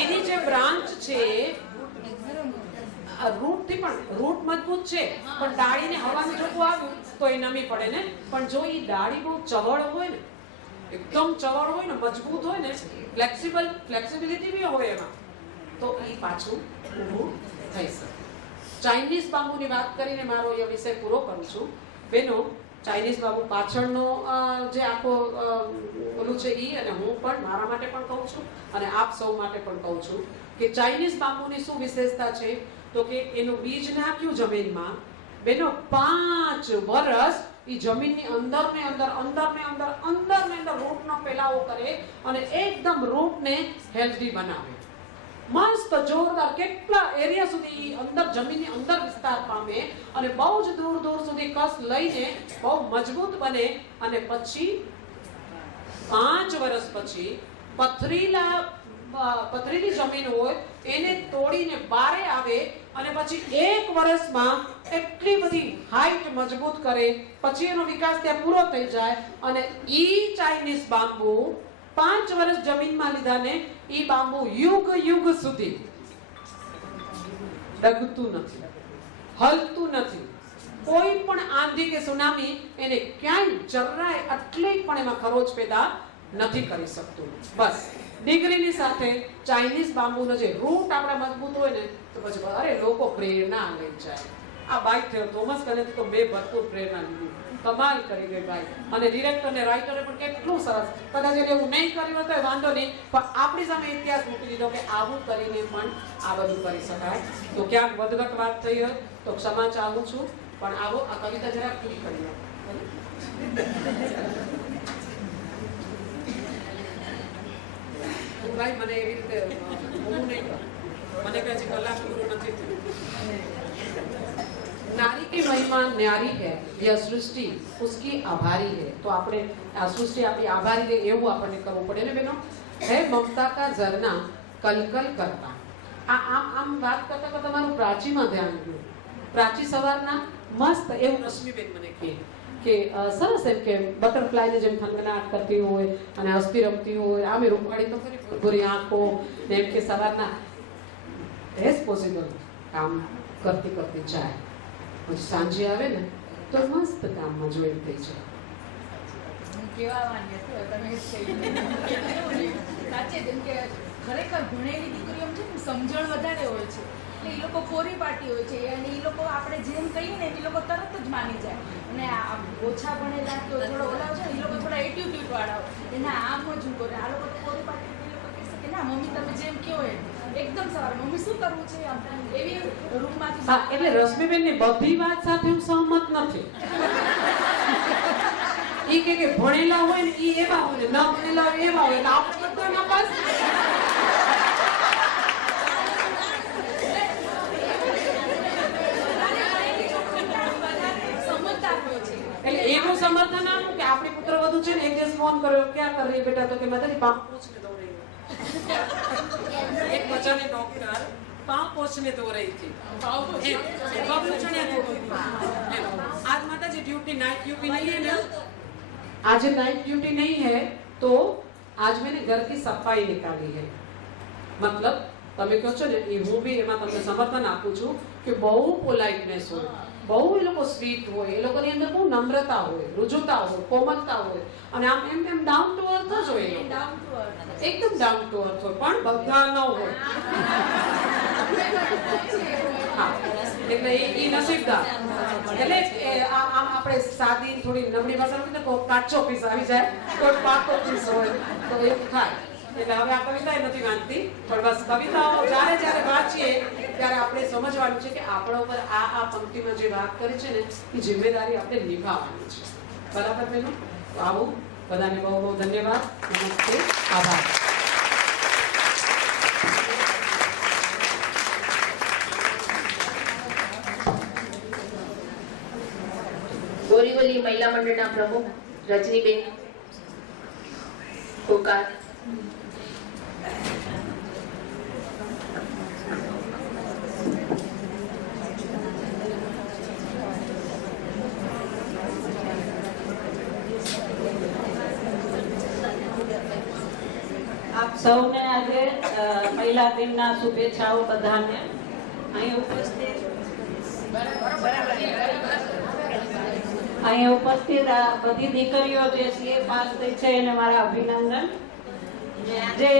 એની જે બ્રાન્ચ છે, રૂટથી પણ રૂટ મજબૂત છે, પણ ડાળીને હવાનું જોતું આવ્યું તો એ નમી પડે ને. પણ જો એ ડાળી બહુ ચવળ હોય ને, એકદમ ચવળ હોય ને, મજબૂત હોય ને, ફ્લેક્સિબિલિટી બી હોય એમાં, તો એ પાછું ઊભું થઈ શકે. ચાઇનીઝ બાંબુની વાત કરીને મારો એ વિષય પૂરો કરું છું. બેનો, ચાઇનીઝ બાંબુ પાછળનો જે આખો ઓલું છે એ, અને હું પણ મારા માટે પણ કહું છું અને આપ સૌ માટે પણ કહું છું કે ચાઇનીઝ બાંબુની શું વિશેષતા છે, તો કે એનું બીજ નાખ્યું જમીનમાં, બેનો 5 વર્ષ એ જમીનની અંદર રૂટનો ફેલાવો કરે અને એકદમ રૂટને હેલ્ધી બનાવે. મસ્ત જોરદાર કેટલા એરિયા સુધી અંદર જમીનની અંદર વિસ્તાર પામે અને બહુ જ દૂર દૂર સુધી કસ લઈને બહુ મજબૂત બને અને પછી 5 વર્ષ પછી પથરીલી જમીન હોય એને તોડીને બારે આવે અને પછી 1 વર્ષમાં એટલી બધી હાઈટ મજબૂત કરે પછી એનો વિકાસ ત્યાં પૂરો થઈ જાય અને ઈ ચાઇનીઝ બાંબુ 5 વર્ષ જમીનમાં લીધા ને ઈ બાંબુ યુગ સુધી ડગતું નથી, હલતું નથી. કોઈ પણ આંધી કે સુનામી એને ક્યાંય જરાય આટલી પણ એમાં ખરોચ પેદા નથી કરી શકતું. બસ ડિગ્રીની સાથે ચાઇનીઝ બાંબુનો જે રૂટ આપણા મજબૂત હોય ને તો પછી અરે લોકો પ્રેરણા લઈ જાય. આ બાઈક થયો થોમસ કનેથી તો મેં ભરપૂર પ્રેરણા લીધી. કમાલ કરી ગઈ ભાઈ. અને ડિરેક્ટર ને રાઇટરે પણ કેટલું સરસ. કદાચ એને એવું નહીં કર્યું હોય તો વાંધો નહીં, પણ આપણી સામે ઇતિહાસ મૂકી દીધો કે આવું કરીને પણ આ બધું કરી શકાય. તો ક્યાંક વધઘટ વાત થઈ હોય તો ક્ષમા ચાહું છું, પણ આવો આ કવિતા જરા પૂરી કરી નાખો. ભાઈ મને એવી રીતે હું નહીં કરું, મને કઈ કલાક પૂરું નથી થયું. नारी की महिमा न्यारी है, यह सृष्टि उसकी आभारी है. तो આપણે આ સૃષ્ટિ આપણી આભારી છે એવું આપણને કરવું પડે ને બેનો. હે મમતા કા ઝરણા કલકલ કરતા. આમ વાત કરતા કરતા તમારું પ્રાચીમાં ધ્યાન ગયું. પ્રાચી સવારના મસ્ત એવું રશ્મિબેન મને કહે કે સરસ એમ કે બટરફ્લાયને જેમ થનગનાટ કરતી હોય અને હસતી રમતી હોય આમે રૂપાળી તો ખરી ભૂરી આંખો ને એમ કે સવારના એઝ પોસિબલ કામ કરતી કરતી જાય પછી સાંજે આવે ને તો મસ્ત કામમાં જોઈન થઈ જાય. કેવા માંગે છો તમે સાચે જેમ કે ખરેખર ભણેલી દીકરીઓ છે ને સમજણ વધારે હોય છે એટલે એ લોકો કોરી પાટી હોય છે અને એ લોકો આપણે જેમ કહીએ ને એ લોકો તરત જ માની જાય. અને આ ઓછા ભણેલા તો થોડો ઓલા છે ને એ લોકો થોડા એટીટ્યુડ વાળા હોય એને આમ જ કરે. આ લોકો તો કોરી પાટી એ લોકો કહેશે કે ના મમ્મી તમે જેમ કહો એમ એકદમ સવાર મમ્મી શું કરવું છે એવી રૂમમાંથી. હા એટલે રશ્મિબેનની બધી વાત સાથે હું સહમત નથી. ઈ કે ભણેલા હોય ને ઈ એવા હોય ને ન ભણેલા હોય એવા હોય આપણે બધા નપાસ. એટલે એવું સમર્થન આપું કે આપણી પુત્ર વધુ છે ને એક દિવસ ફોન કર્યો ક્યાં કરી રહી બેટા તો કે માતાજી પામ પૂછને દો રહી. एक बच्चा ने डॉक्टर पाँव पोछने दो रही थी. आज माता जी ड्यूटी नाइट ड्यूटी नहीं है ना, आज नाइट ड्यूटी नहीं है तो आज मैंने घर की सफाई निकाली है. मतलब તમે કહો છો ને એ હું બી એમાં તમને સમર્થન આપું છું કે બહુ પોલાઇટનેસ હોય, બહુ એ લોકો સ્વીટ હોય, એ લોકોની અંદર બહુ નમ્રતા હોય, રુજુતા હોય, કોમલતા હોય અને આમ એમ ડાઉન ટુ અર્થ જ હોય. એકદમ ડાઉન ટુ અર્થ હોય પણ બધા ન હોય. એટલે એ નસીબદાર. એટલે આમ આપણે સાદી થોડી નબળી ભાષામાં તો કાચો પીસ આવી જાય તો પાકો પીસ હોય તો એવું થાય. એટલે હવે આ કવિતા નથી વાંચતી પણ બસ કવિતાઓ જ્યારે વાંચીએ ત્યારે આપણે સમજવાનું છે કે આપણા ઉપર આ પંક્તિમાં જે વાત કરી છે ને એ જિમ્મેદારી આપણે નિભાવવાની છે. બરાબર બેનો? તો આવું બધાને બહુ બહુ ધન્યવાદ. નમસ્તે, આભાર. બોરીવલી મહિલા મંડળના પ્રમુખ રજનીબેન કોકાર. આપ સૌને આજે મહિલા દિનના શુભેચ્છાઓ બધાને. અહીં ઉપસ્થિત બધી દીકરીઓ જે છે પાસ થઈ છે એને મારા અભિનંદન. જે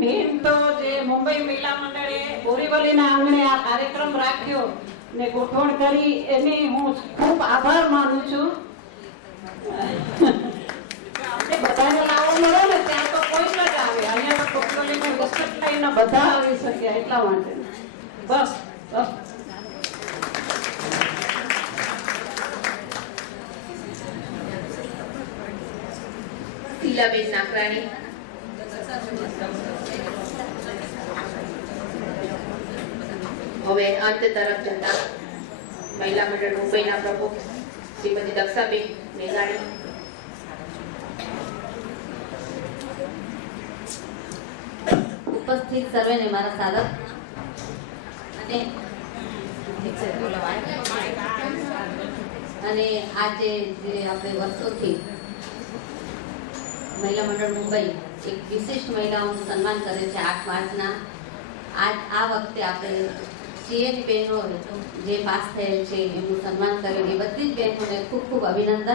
મેન તો જે મુંબઈ મહિલા મંડળે બોરીવલીના આંગણે આ કાર્યક્રમ રાખ્યો ને ગોઠવણ કરી એની હું ખૂબ આભાર માનું છું. બધાને લાવો મળે ને ત્યાં તો કોઈ જ આવે, અહીંયા તો બોરીવલીનું વસ્તુ લઈને બધા આવી શક્યા એટલા માટે. બસ બસ. શીલાબેન નાકરાણી. હવે અંત તરફ જતા મહિલા મંડળ મુંબઈના પ્રમુખ શ્રીમતી દક્ષાબેન મેઘાણી, ઉપસ્થિત સર્વેને મારા સાદર અને આજે જે આપણે વર્ષોથી મહિલા મંડળ મુંબઈ એક વિશિષ્ટ મહિલાઓનું સન્માન કરે છે 8 માર્ચના આ વખતે આપણે સીએની બહેનો જે પાસ થયેલ છે એમનું સન્માન કરેલ એ બધી જ બહેનોને ખૂબ ખૂબ અભિનંદન.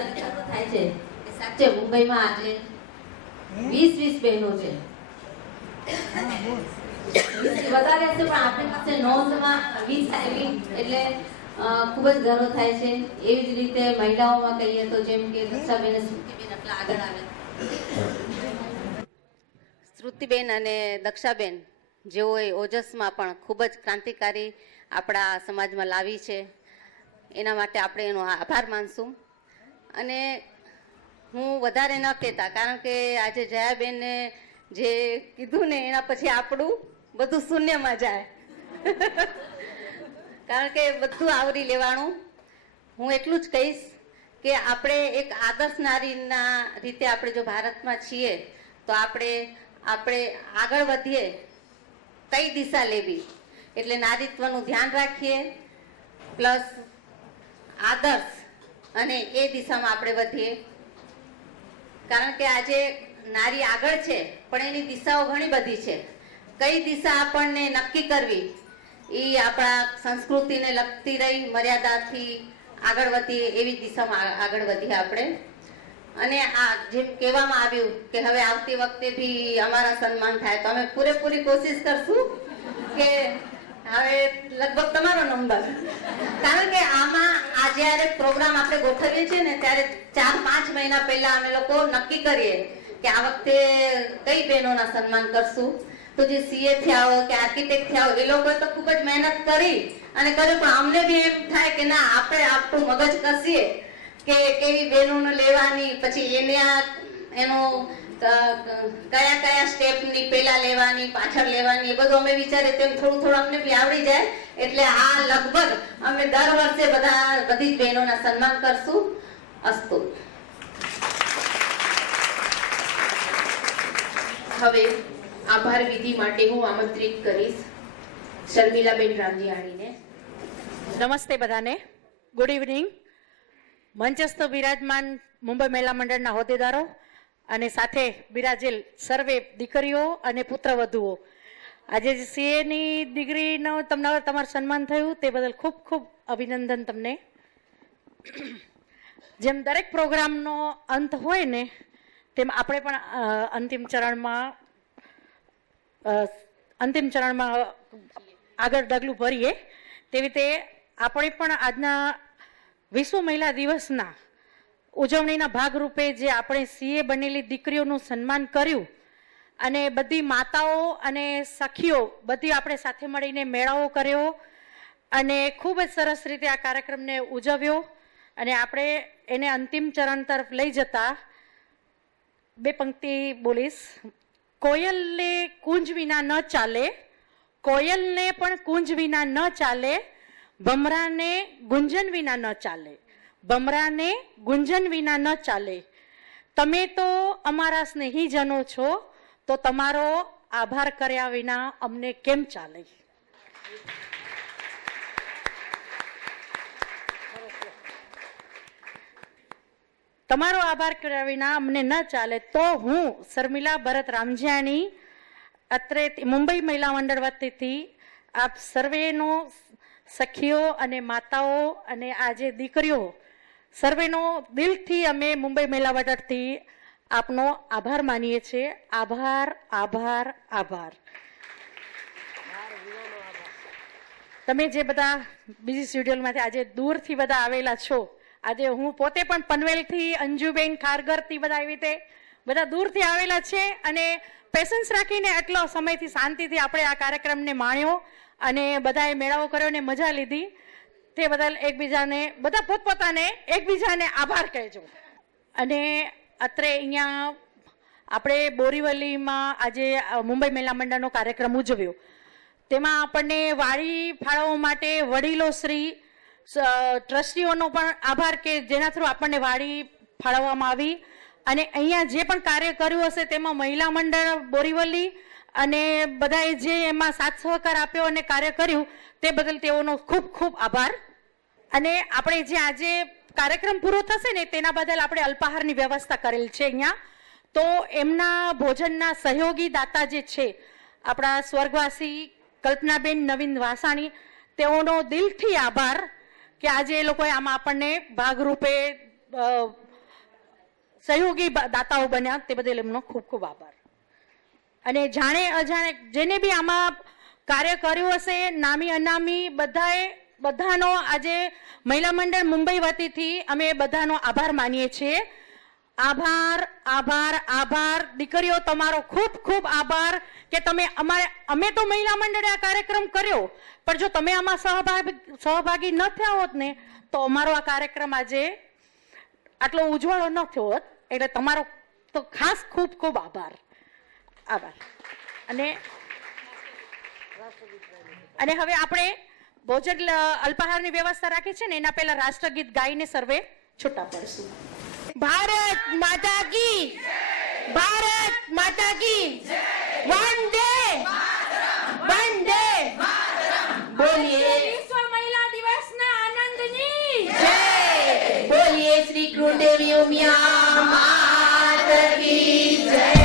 અને ગર્વ થાય છે કે સાચે મુંબઈમાં આજે 20 બહેનો છે, વધારે હશે પણ આપણી પાસે નોંધમાં 20 આવી એટલે ખૂબ જ ગર્વ થાય છે. એવી જ રીતે મહિલાઓમાં કહીએ તો જેમ કે દક્ષાબેન, શ્રુતિબેન આટલા આગળ આવે, શ્રુતિબેન અને દક્ષાબેન જેઓએ ઓજસમાં પણ ખૂબ જ ક્રાંતિકારી આપણા સમાજમાં લાવી છે, એના માટે આપણે એનો આભાર માનશું. અને હું વધારે ન કહેતા, કારણ કે આજે જયાબેને જે કીધું ને એના પછી આપણું બધું શૂન્યમાં જાય કારણ કે બધું આવરી લેવાનું. હું એટલું જ કહીશ કે આપણે એક આદર્શ નારીના રીતે આપણે જો ભારતમાં છીએ તો આપણે આગળ વધીએ, કઈ દિશા લેવી, એટલે નારીત્વનું ધ્યાન રાખીએ પ્લસ આદર્શ અને એ દિશામાં આપણે વધીએ. કારણ કે આજે નારી આગળ છે પણ એની દિશાઓ ઘણી બધી છે. કઈ દિશા આપણને નક્કી કરવી એ આપણા સંસ્કૃતિને લગતી રહી, મર્યાદાથી આગળ વધીએ એવી દિશામાં આગળ વધીએ આપણે. અને આ જેમ કહેવામાં આવ્યું કે હવે આવતી વખતે બી અમારા સન્માન થાય તો અમે પૂરેપૂરી કોશિશ કરશું કે હવે લગભગ તમારો નંબર, કારણ કે આમાં આ જ્યારે પ્રોગ્રામ આપણે ગોઠવીએ છીએ ને ત્યારે 4-5 મહિના પહેલા અમે લોકો નક્કી કરીએ કે આ વખતે કઈ બહેનોના સન્માન કરશું. તો જે સીએ થયા હોય કે આર્કિટેક્ટ થયા હોય એ લોકોએ તો ખૂબ જ મહેનત કરી અને કર્યું, પણ અમને બી એમ થાય કે ના આપણે આપણું મગજ કસીએ કે કેવી બહેનોને લેવાની, પછી એનો કયા સ્ટેપની પહેલા લેવાની પાછળ લેવાની એ બધું અમે વિચારીએ તેમ થોડું અમને બી આવડી જાય. એટલે આ લગભગ અમે દર વર્ષે બધી જ બહેનોના સન્માન કરશું. અસ્તુ. હવે આભાર વિધિ માટે હું આમંત્રિત કરીશ શર્મિલાબેન રામજીયાણીને. નમસ્તે બધાને, ગુડ ઇવનિંગ. મંચસ્થ બિરાજમાન મુંબઈ મહિલા મંડળના હોદ્દેદારો અને સાથે બિરાજેલ સર્વે દીકરીઓ અને પુત્રવધુઓ, આજે સીએની ડિગ્રીનો તમારું સન્માન થયું તે બદલ ખૂબ ખૂબ અભિનંદન તમને. જેમ દરેક પ્રોગ્રામનો અંત હોય ને તેમ આપણે પણ અંતિમ ચરણમાં આગળ ડગલું ભરીએ. તેવી રીતે આપણે પણ આજના વિશ્વ મહિલા દિવસના ઉજવણીના ભાગરૂપે જે આપણે સીએ બનેલી દીકરીઓનું સન્માન કર્યું અને બધી માતાઓ અને સખીઓ બધી આપણે સાથે મળીને મેળાવો કર્યો અને ખૂબ જ સરસ રીતે આ કાર્યક્રમને ઉજવ્યો. અને આપણે એને અંતિમ ચરણ તરફ લઈ જતા 2 પંક્તિ બોલીશ. કોયલને કુંજ વિના ન ચાલે, કોયલને પણ કુંજ વિના ન ચાલે, ભમરાને ગુંજન વિના ન ચાલે, ભમરાને ગુંજન વિના ન ચાલે. તમે તો અમારા સ્નેહીજનો છો તો તમારો આભાર કર્યા વિના અમને કેમ ચાલે. તમારો આભાર કર્યા વિના અમને ન ચાલે. તો હું શર્મિલા ભરત રામજીયાણી અત્રે મુંબઈ મહિલા મંડળ વતીથી આપ સર્વેનો, સખીઓ અને માતાઓ અને આજે દીકરીઓ સર્વેનો દિલથી અમે મુંબઈ મહિલા મંડળથી આપનો આભાર માનીએ છીએ. આભાર, આભાર, આભાર. તમે જે બધા બીજી શેડ્યુલમાંથી આજે દૂરથી બધા આવેલા છો, આજે હું પોતે પણ પનવેલથી, અંજુબેન ખારગરથી બધા આવી રીતે બધા દૂરથી આવેલા છે અને પેશન્સ રાખીને આટલો સમયથી શાંતિથી આપણે આ કાર્યક્રમને માણ્યો અને બધાએ મેળાવો કર્યો ને મજા લીધી. તે બદલ એકબીજાને બધા પોતપોતાને એકબીજાને આભાર કહેજો. અને અત્રે અહીંયા આપણે બોરીવલીમાં આજે મુંબઈ મહિલા મંડળનો કાર્યક્રમ ઉજવ્યો તેમાં આપણને વાડી ફાળવવા માટે વડીલો શ્રી ટ્રસ્ટીઓનો પણ આભાર કે જેના થ્રુ આપણને વાડી ફાળવવામાં આવી. અને અહીંયા જે પણ કાર્ય કર્યું હશે તેમાં મહિલા મંડળ બોરીવલી અને બધાએ જે એમાં સાથ સહકાર આપ્યો અને કાર્ય કર્યું તે બદલ તેઓનો ખૂબ ખૂબ આભાર. અને આપણે જે આજે કાર્યક્રમ પૂરો થશે ને તેના બદલ આપણે અલ્પાહારની વ્યવસ્થા કરેલ છે અહીંયા. તો એમના ભોજનના સહયોગી દાતા જે છે આપણા સ્વર્ગવાસી કલ્પનાબેન નવીન વાસાણી, તેઓનો દિલથી આભાર કે આજે એ લોકોએ આમાં આપણને ભાગરૂપે સહયોગી દાતાઓ બન્યા, તે બદલ એમનો ખૂબ ખૂબ આભાર. અને જાણે અજાણે જેને બી આમાં કાર્ય કર્યું હશે, નામી અનામી બધાનો આજે મહિલા મંડળ મુંબઈ વતીથી અમે બધાનો આભાર માનીએ છીએ. આભાર આભાર આભાર દીકરીઓ, તમારો ખૂબ ખૂબ આભાર કે તમે અમે તો મહિલા મંડળે આ કાર્યક્રમ કર્યો, પણ જો તમે આમાં સહભાગી ન થયા હોત ને તો અમારો આ કાર્યક્રમ આજે આટલો ઉજવાળો ન થયો હોત. એટલે તમારો તો ખાસ ખૂબ ખૂબ આભાર. અને હવે આપણે ભોજન અલ્પાહારની વ્યવસ્થા રાખી છે ને એના પહેલા રાષ્ટ્રગીત ગાઈને સર્વે છૂટા પડશું. ભારત માતા કી, ભારત માતા કી, વંદે વંદે બોલીએ વિશ્વ મહિલા દિવસના આનંદની જય, બોલીએ શ્રી કૃદેવી ઉમિયા માત કી જય.